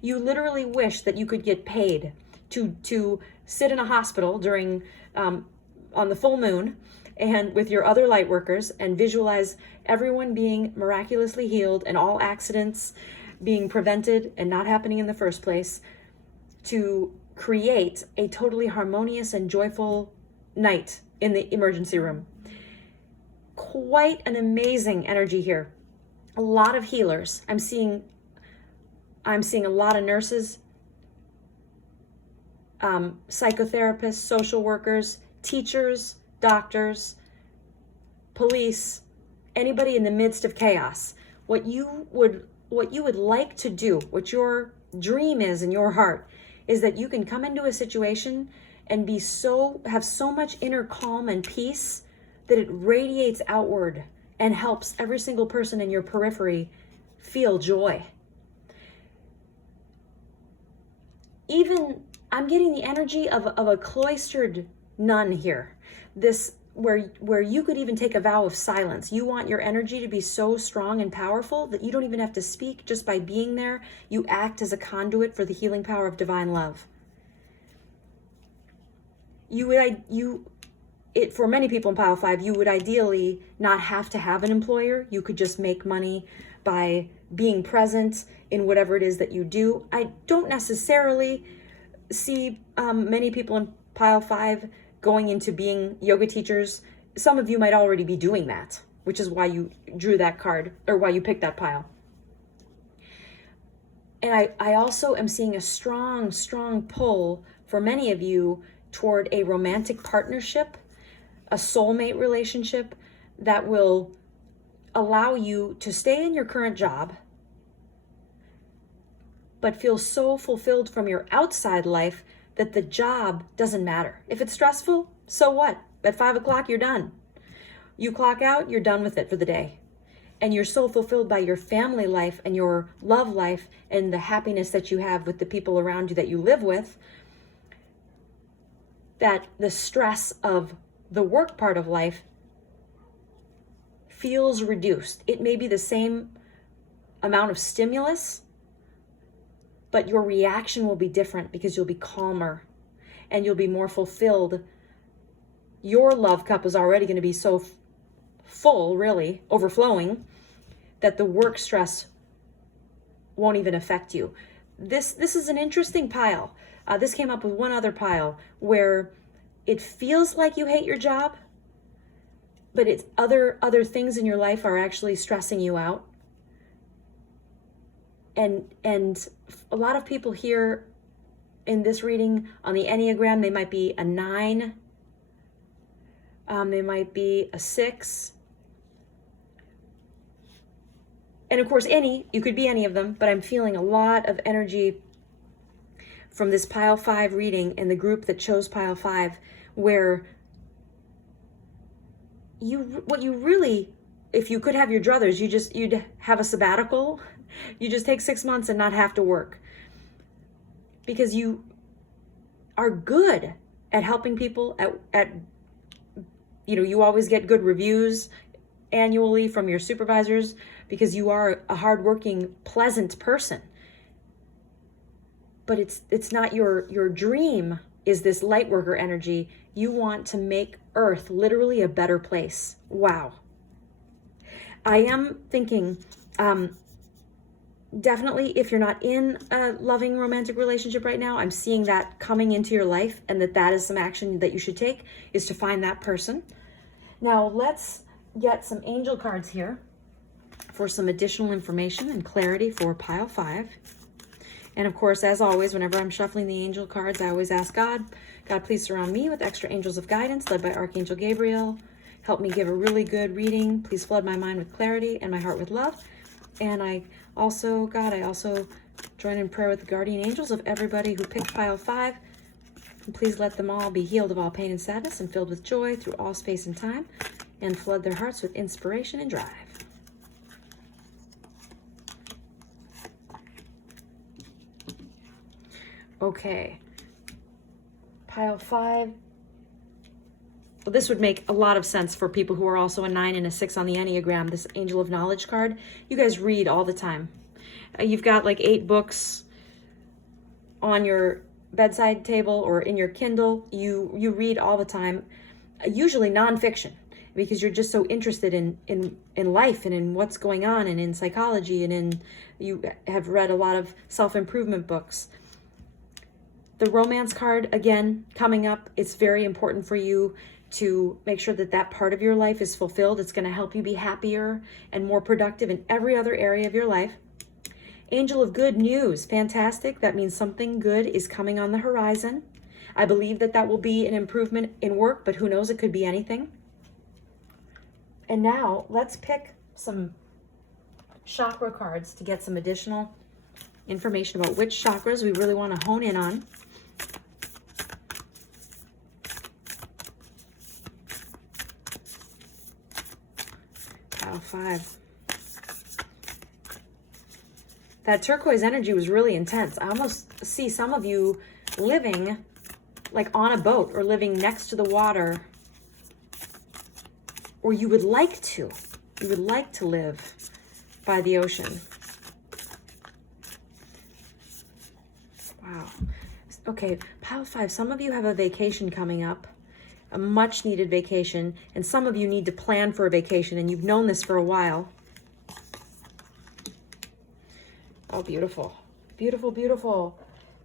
You literally wish that you could get paid to sit in a hospital during on the full moon and with your other light workers and visualize everyone being miraculously healed and all accidents being prevented and not happening in the first place, to create a totally harmonious and joyful night in the emergency room. Quite an amazing energy here. A lot of healers. I'm seeing a lot of nurses, psychotherapists, social workers, teachers, doctors, police, anybody in the midst of chaos. What you would like to do, what your dream is in your heart, is that you can come into a situation and have so much inner calm and peace that it radiates outward and helps every single person in your periphery feel joy. Even I'm getting the energy of a cloistered nun here. This where you could even take a vow of silence. You want your energy to be so strong and powerful that you don't even have to speak. Just by being there, you act as a conduit for the healing power of divine love. For many people in pile 5, you would ideally not have to have an employer. You could just make money by being present in whatever it is that you do. I don't necessarily see many people in pile 5 going into being yoga teachers. Some of you might already be doing that, which is why you drew that card, or why you picked that pile. And I also am seeing a strong, strong pull for many of you toward a romantic partnership, a soulmate relationship that will allow you to stay in your current job, but feel so fulfilled from your outside life that the job doesn't matter. If it's stressful, so what? At 5 o'clock, you're done. You clock out, you're done with it for the day. And you're so fulfilled by your family life and your love life and the happiness that you have with the people around you that you live with, that the stress of the work part of life feels reduced. It may be the same amount of stimulus, but your reaction will be different because you'll be calmer and you'll be more fulfilled. Your love cup is already going to be so full, really, overflowing, that the work stress won't even affect you. This is an interesting pile. This came up with one other pile where it feels like you hate your job, but it's other things in your life are actually stressing you out. And a lot of people here in this reading on the Enneagram, they might be a 9, they might be a 6. And of course, you could be any of them, but I'm feeling a lot of energy from this pile 5 reading and the group that chose pile 5, where if you could have your druthers, you'd have a sabbatical. You just take 6 months and not have to work, because you are good at helping people you always get good reviews annually from your supervisors because you are a hardworking, pleasant person. But it's not your dream is this lightworker energy. You want to make Earth literally a better place. Wow. I am thinking, definitely if you're not in a loving romantic relationship right now, I'm seeing that coming into your life, and that is some action that you should take, is to find that person. Now let's get some angel cards here for some additional information and clarity for pile 5. And of course, as always, whenever I'm shuffling the angel cards, I always ask God, please surround me with extra angels of guidance led by Archangel Gabriel. Help me give a really good reading. Please flood my mind with clarity and my heart with love. And I also join in prayer with the guardian angels of everybody who picked pile 5. And please let them all be healed of all pain and sadness and filled with joy through all space and time, and flood their hearts with inspiration and drive. Okay, pile 5. Well, this would make a lot of sense for people who are also a 9 and a 6 on the Enneagram, this Angel of Knowledge card. You guys read all the time. You've got like 8 books on your bedside table or in your Kindle. You read all the time, usually nonfiction, because you're just so interested in life and in what's going on and in psychology, and you have read a lot of self-improvement books. The romance card, again, coming up, it's very important for you to make sure that that part of your life is fulfilled. It's going to help you be happier and more productive in every other area of your life. Angel of good news, fantastic. That means something good is coming on the horizon. I believe that that will be an improvement in work, but who knows, it could be anything. And now let's pick some chakra cards to get some additional information about which chakras we really want to hone in on. Pile 5. That turquoise energy was really intense. I almost see some of you living like on a boat or living next to the water, or you would like to. You would like to live by the ocean. Wow. Okay, pile 5. Some of you have a vacation coming up, a much needed vacation, and some of you need to plan for a vacation, and you've known this for a while. Oh, beautiful. Beautiful, beautiful.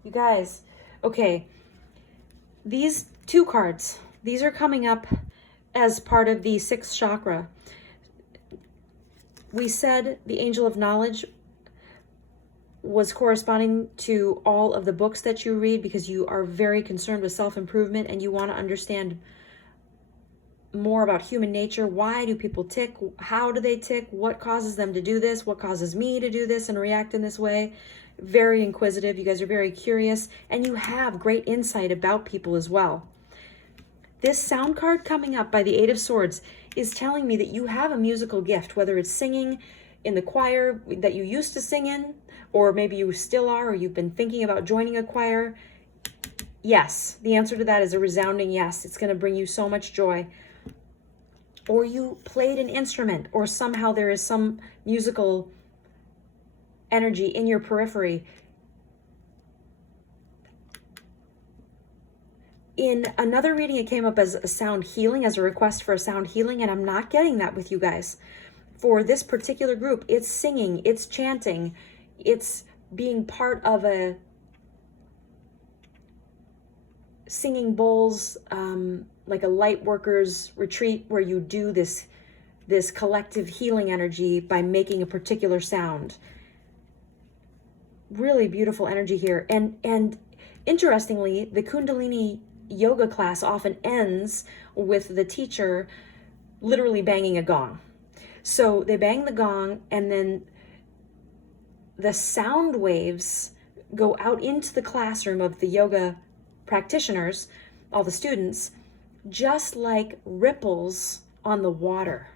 You guys, okay. These 2 cards, these are coming up as part of the 6th chakra. We said the Angel of Knowledge was corresponding to all of the books that you read because you are very concerned with self-improvement and you want to understand more about human nature. Why do people tick? How do they tick? What causes them to do this? What causes me to do this and react in this way? Very inquisitive. You guys are very curious, and you have great insight about people as well. This sound card coming up by the 8 of Swords is telling me that you have a musical gift, whether it's singing in the choir that you used to sing in, or maybe you still are, or you've been thinking about joining a choir. Yes, the answer to that is a resounding yes. It's going to bring you so much joy. Or you played an instrument, or somehow there is some musical energy in your periphery. In another reading, it came up as a sound healing, as a request for a sound healing, and I'm not getting that with you guys. For this particular group, it's singing, it's chanting, it's being part of a singing bowls, like a lightworkers retreat where you do this collective healing energy by making a particular sound. Really beautiful energy here. And interestingly, the Kundalini yoga class often ends with the teacher literally banging a gong. So they bang the gong, and then the sound waves go out into the classroom of the yoga practitioners, all the students, just like ripples on the water.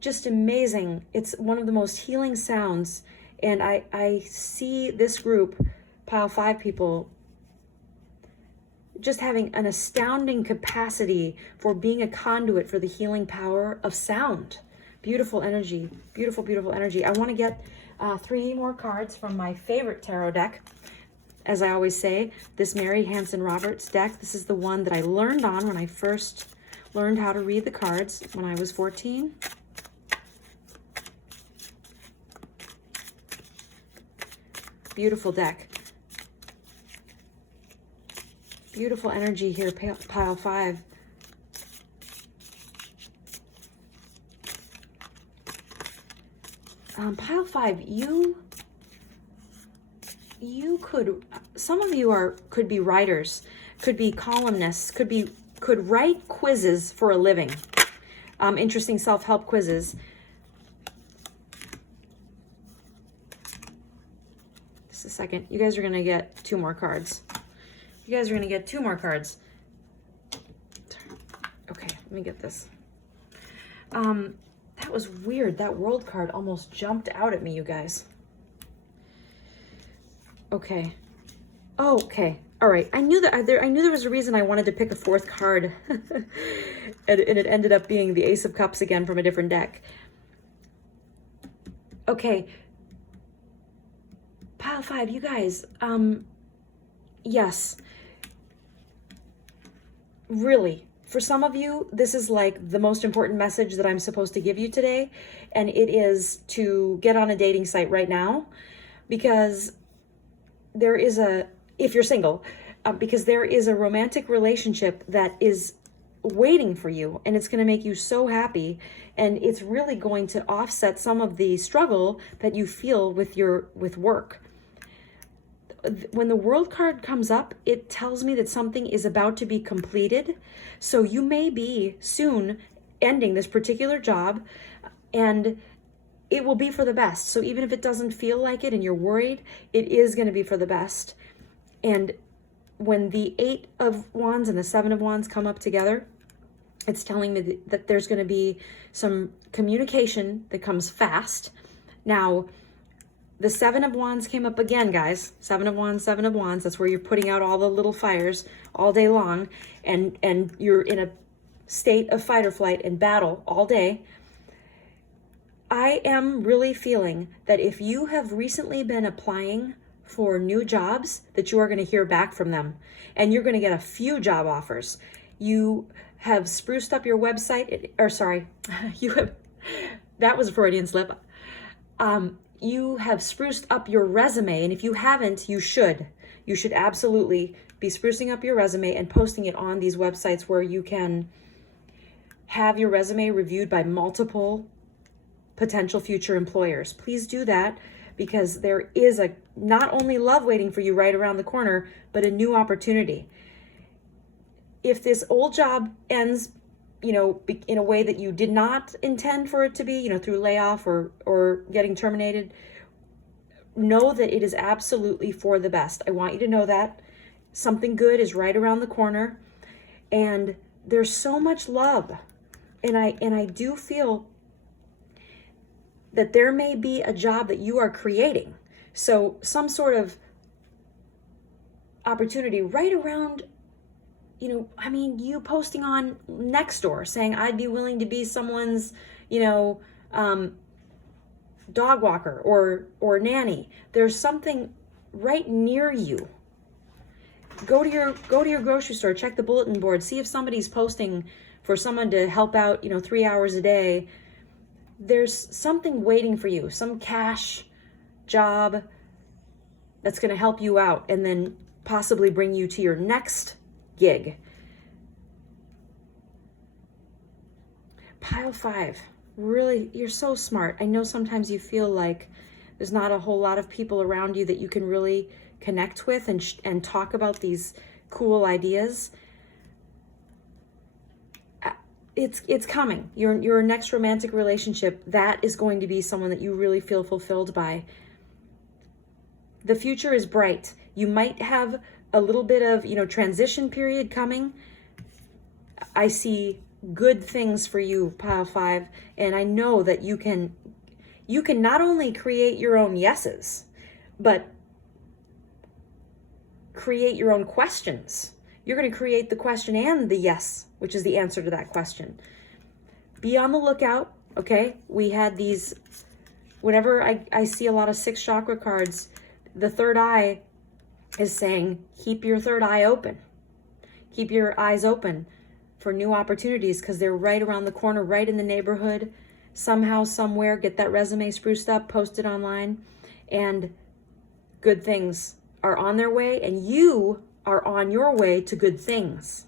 Just amazing. It's one of the most healing sounds. And I see this group, pile 5 people, just having an astounding capacity for being a conduit for the healing power of sound. Beautiful energy. Beautiful, beautiful energy. I want to get 3 more cards from my favorite tarot deck. As I always say, this Mary Hanson Roberts deck, this is the one that I learned on when I first learned how to read the cards when I was 14. Beautiful deck. Beautiful energy here, pile 5. Pile 5, you could, some of you could be writers, could be columnists, could write quizzes for a living. Interesting self-help quizzes. Just a second. You guys are going to get 2 more cards. You guys are going to get 2 more cards. Okay, let me get this. That was weird. That world card almost jumped out at me, you guys. Okay. Oh, okay. All right. I knew there was a reason I wanted to pick a 4th card. and it ended up being the Ace of Cups again from a different deck. Okay. Pile 5, you guys. Yes. Really. For some of you, this is like the most important message that I'm supposed to give you today. And it is to get on a dating site right now, because there is a if you're single, because there is a romantic relationship that is waiting for you, and it's going to make you so happy, and it's really going to offset some of the struggle that you feel with work. When the World card comes up, it tells me that something is about to be completed. So you may be soon ending this particular job, and it will be for the best. So even if it doesn't feel like it and you're worried, it is going to be for the best. And when the 8 of Wands and the 7 of Wands come up together, it's telling me that there's going to be some communication that comes fast. Now, the 7 of Wands came up again, guys. 7 of Wands, 7 of Wands. That's where you're putting out all the little fires all day long, and you're in a state of fight or flight and battle all day. I am really feeling that if you have recently been applying for new jobs, that you are going to hear back from them, and you're going to get a few job offers. You have spruced up your website, or sorry, that was a Freudian slip. You have spruced up your resume, and if you haven't, you should. You should absolutely be sprucing up your resume and posting it on these websites where you can have your resume reviewed by multiple potential future employers. Please do that, because there is not only love waiting for you right around the corner, but a new opportunity. If this old job ends, in a way that you did not intend for it to be, through layoff or getting terminated, know that it is absolutely for the best. I want you to know that something good is right around the corner, and there's so much love. And I do feel that there may be a job that you are creating. So some sort of opportunity right around, you posting on Nextdoor saying, I'd be willing to be someone's, dog walker or nanny. There's something right near you. Go to your grocery store, check the bulletin board, see if somebody's posting for someone to help out, 3 hours a day. There's something waiting for you, some cash job that's going to help you out and then possibly bring you to your next gig. Pile 5. Really, you're so smart. I know sometimes you feel like there's not a whole lot of people around you that you can really connect with and talk about these cool ideas. It's coming. Your next romantic relationship, that is going to be someone that you really feel fulfilled by. The future is bright. You might have a little bit of, transition period coming. I see good things for you, Pile 5, and I know that you can not only create your own yeses, but create your own questions. You're going to create the question and the yes, which is the answer to that question. Be on the lookout, okay? We had these, whenever I see a lot of 6 chakra cards, the third eye is saying, keep your third eye open. Keep your eyes open for new opportunities, because they're right around the corner, right in the neighborhood. Somehow, somewhere, get that resume spruced up, post it online, and good things are on their way, and you are on your way to good things.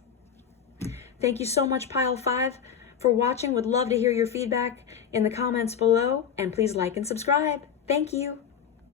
Thank you so much, Pile 5, for watching. Would love to hear your feedback in the comments below, and please like and subscribe. Thank you.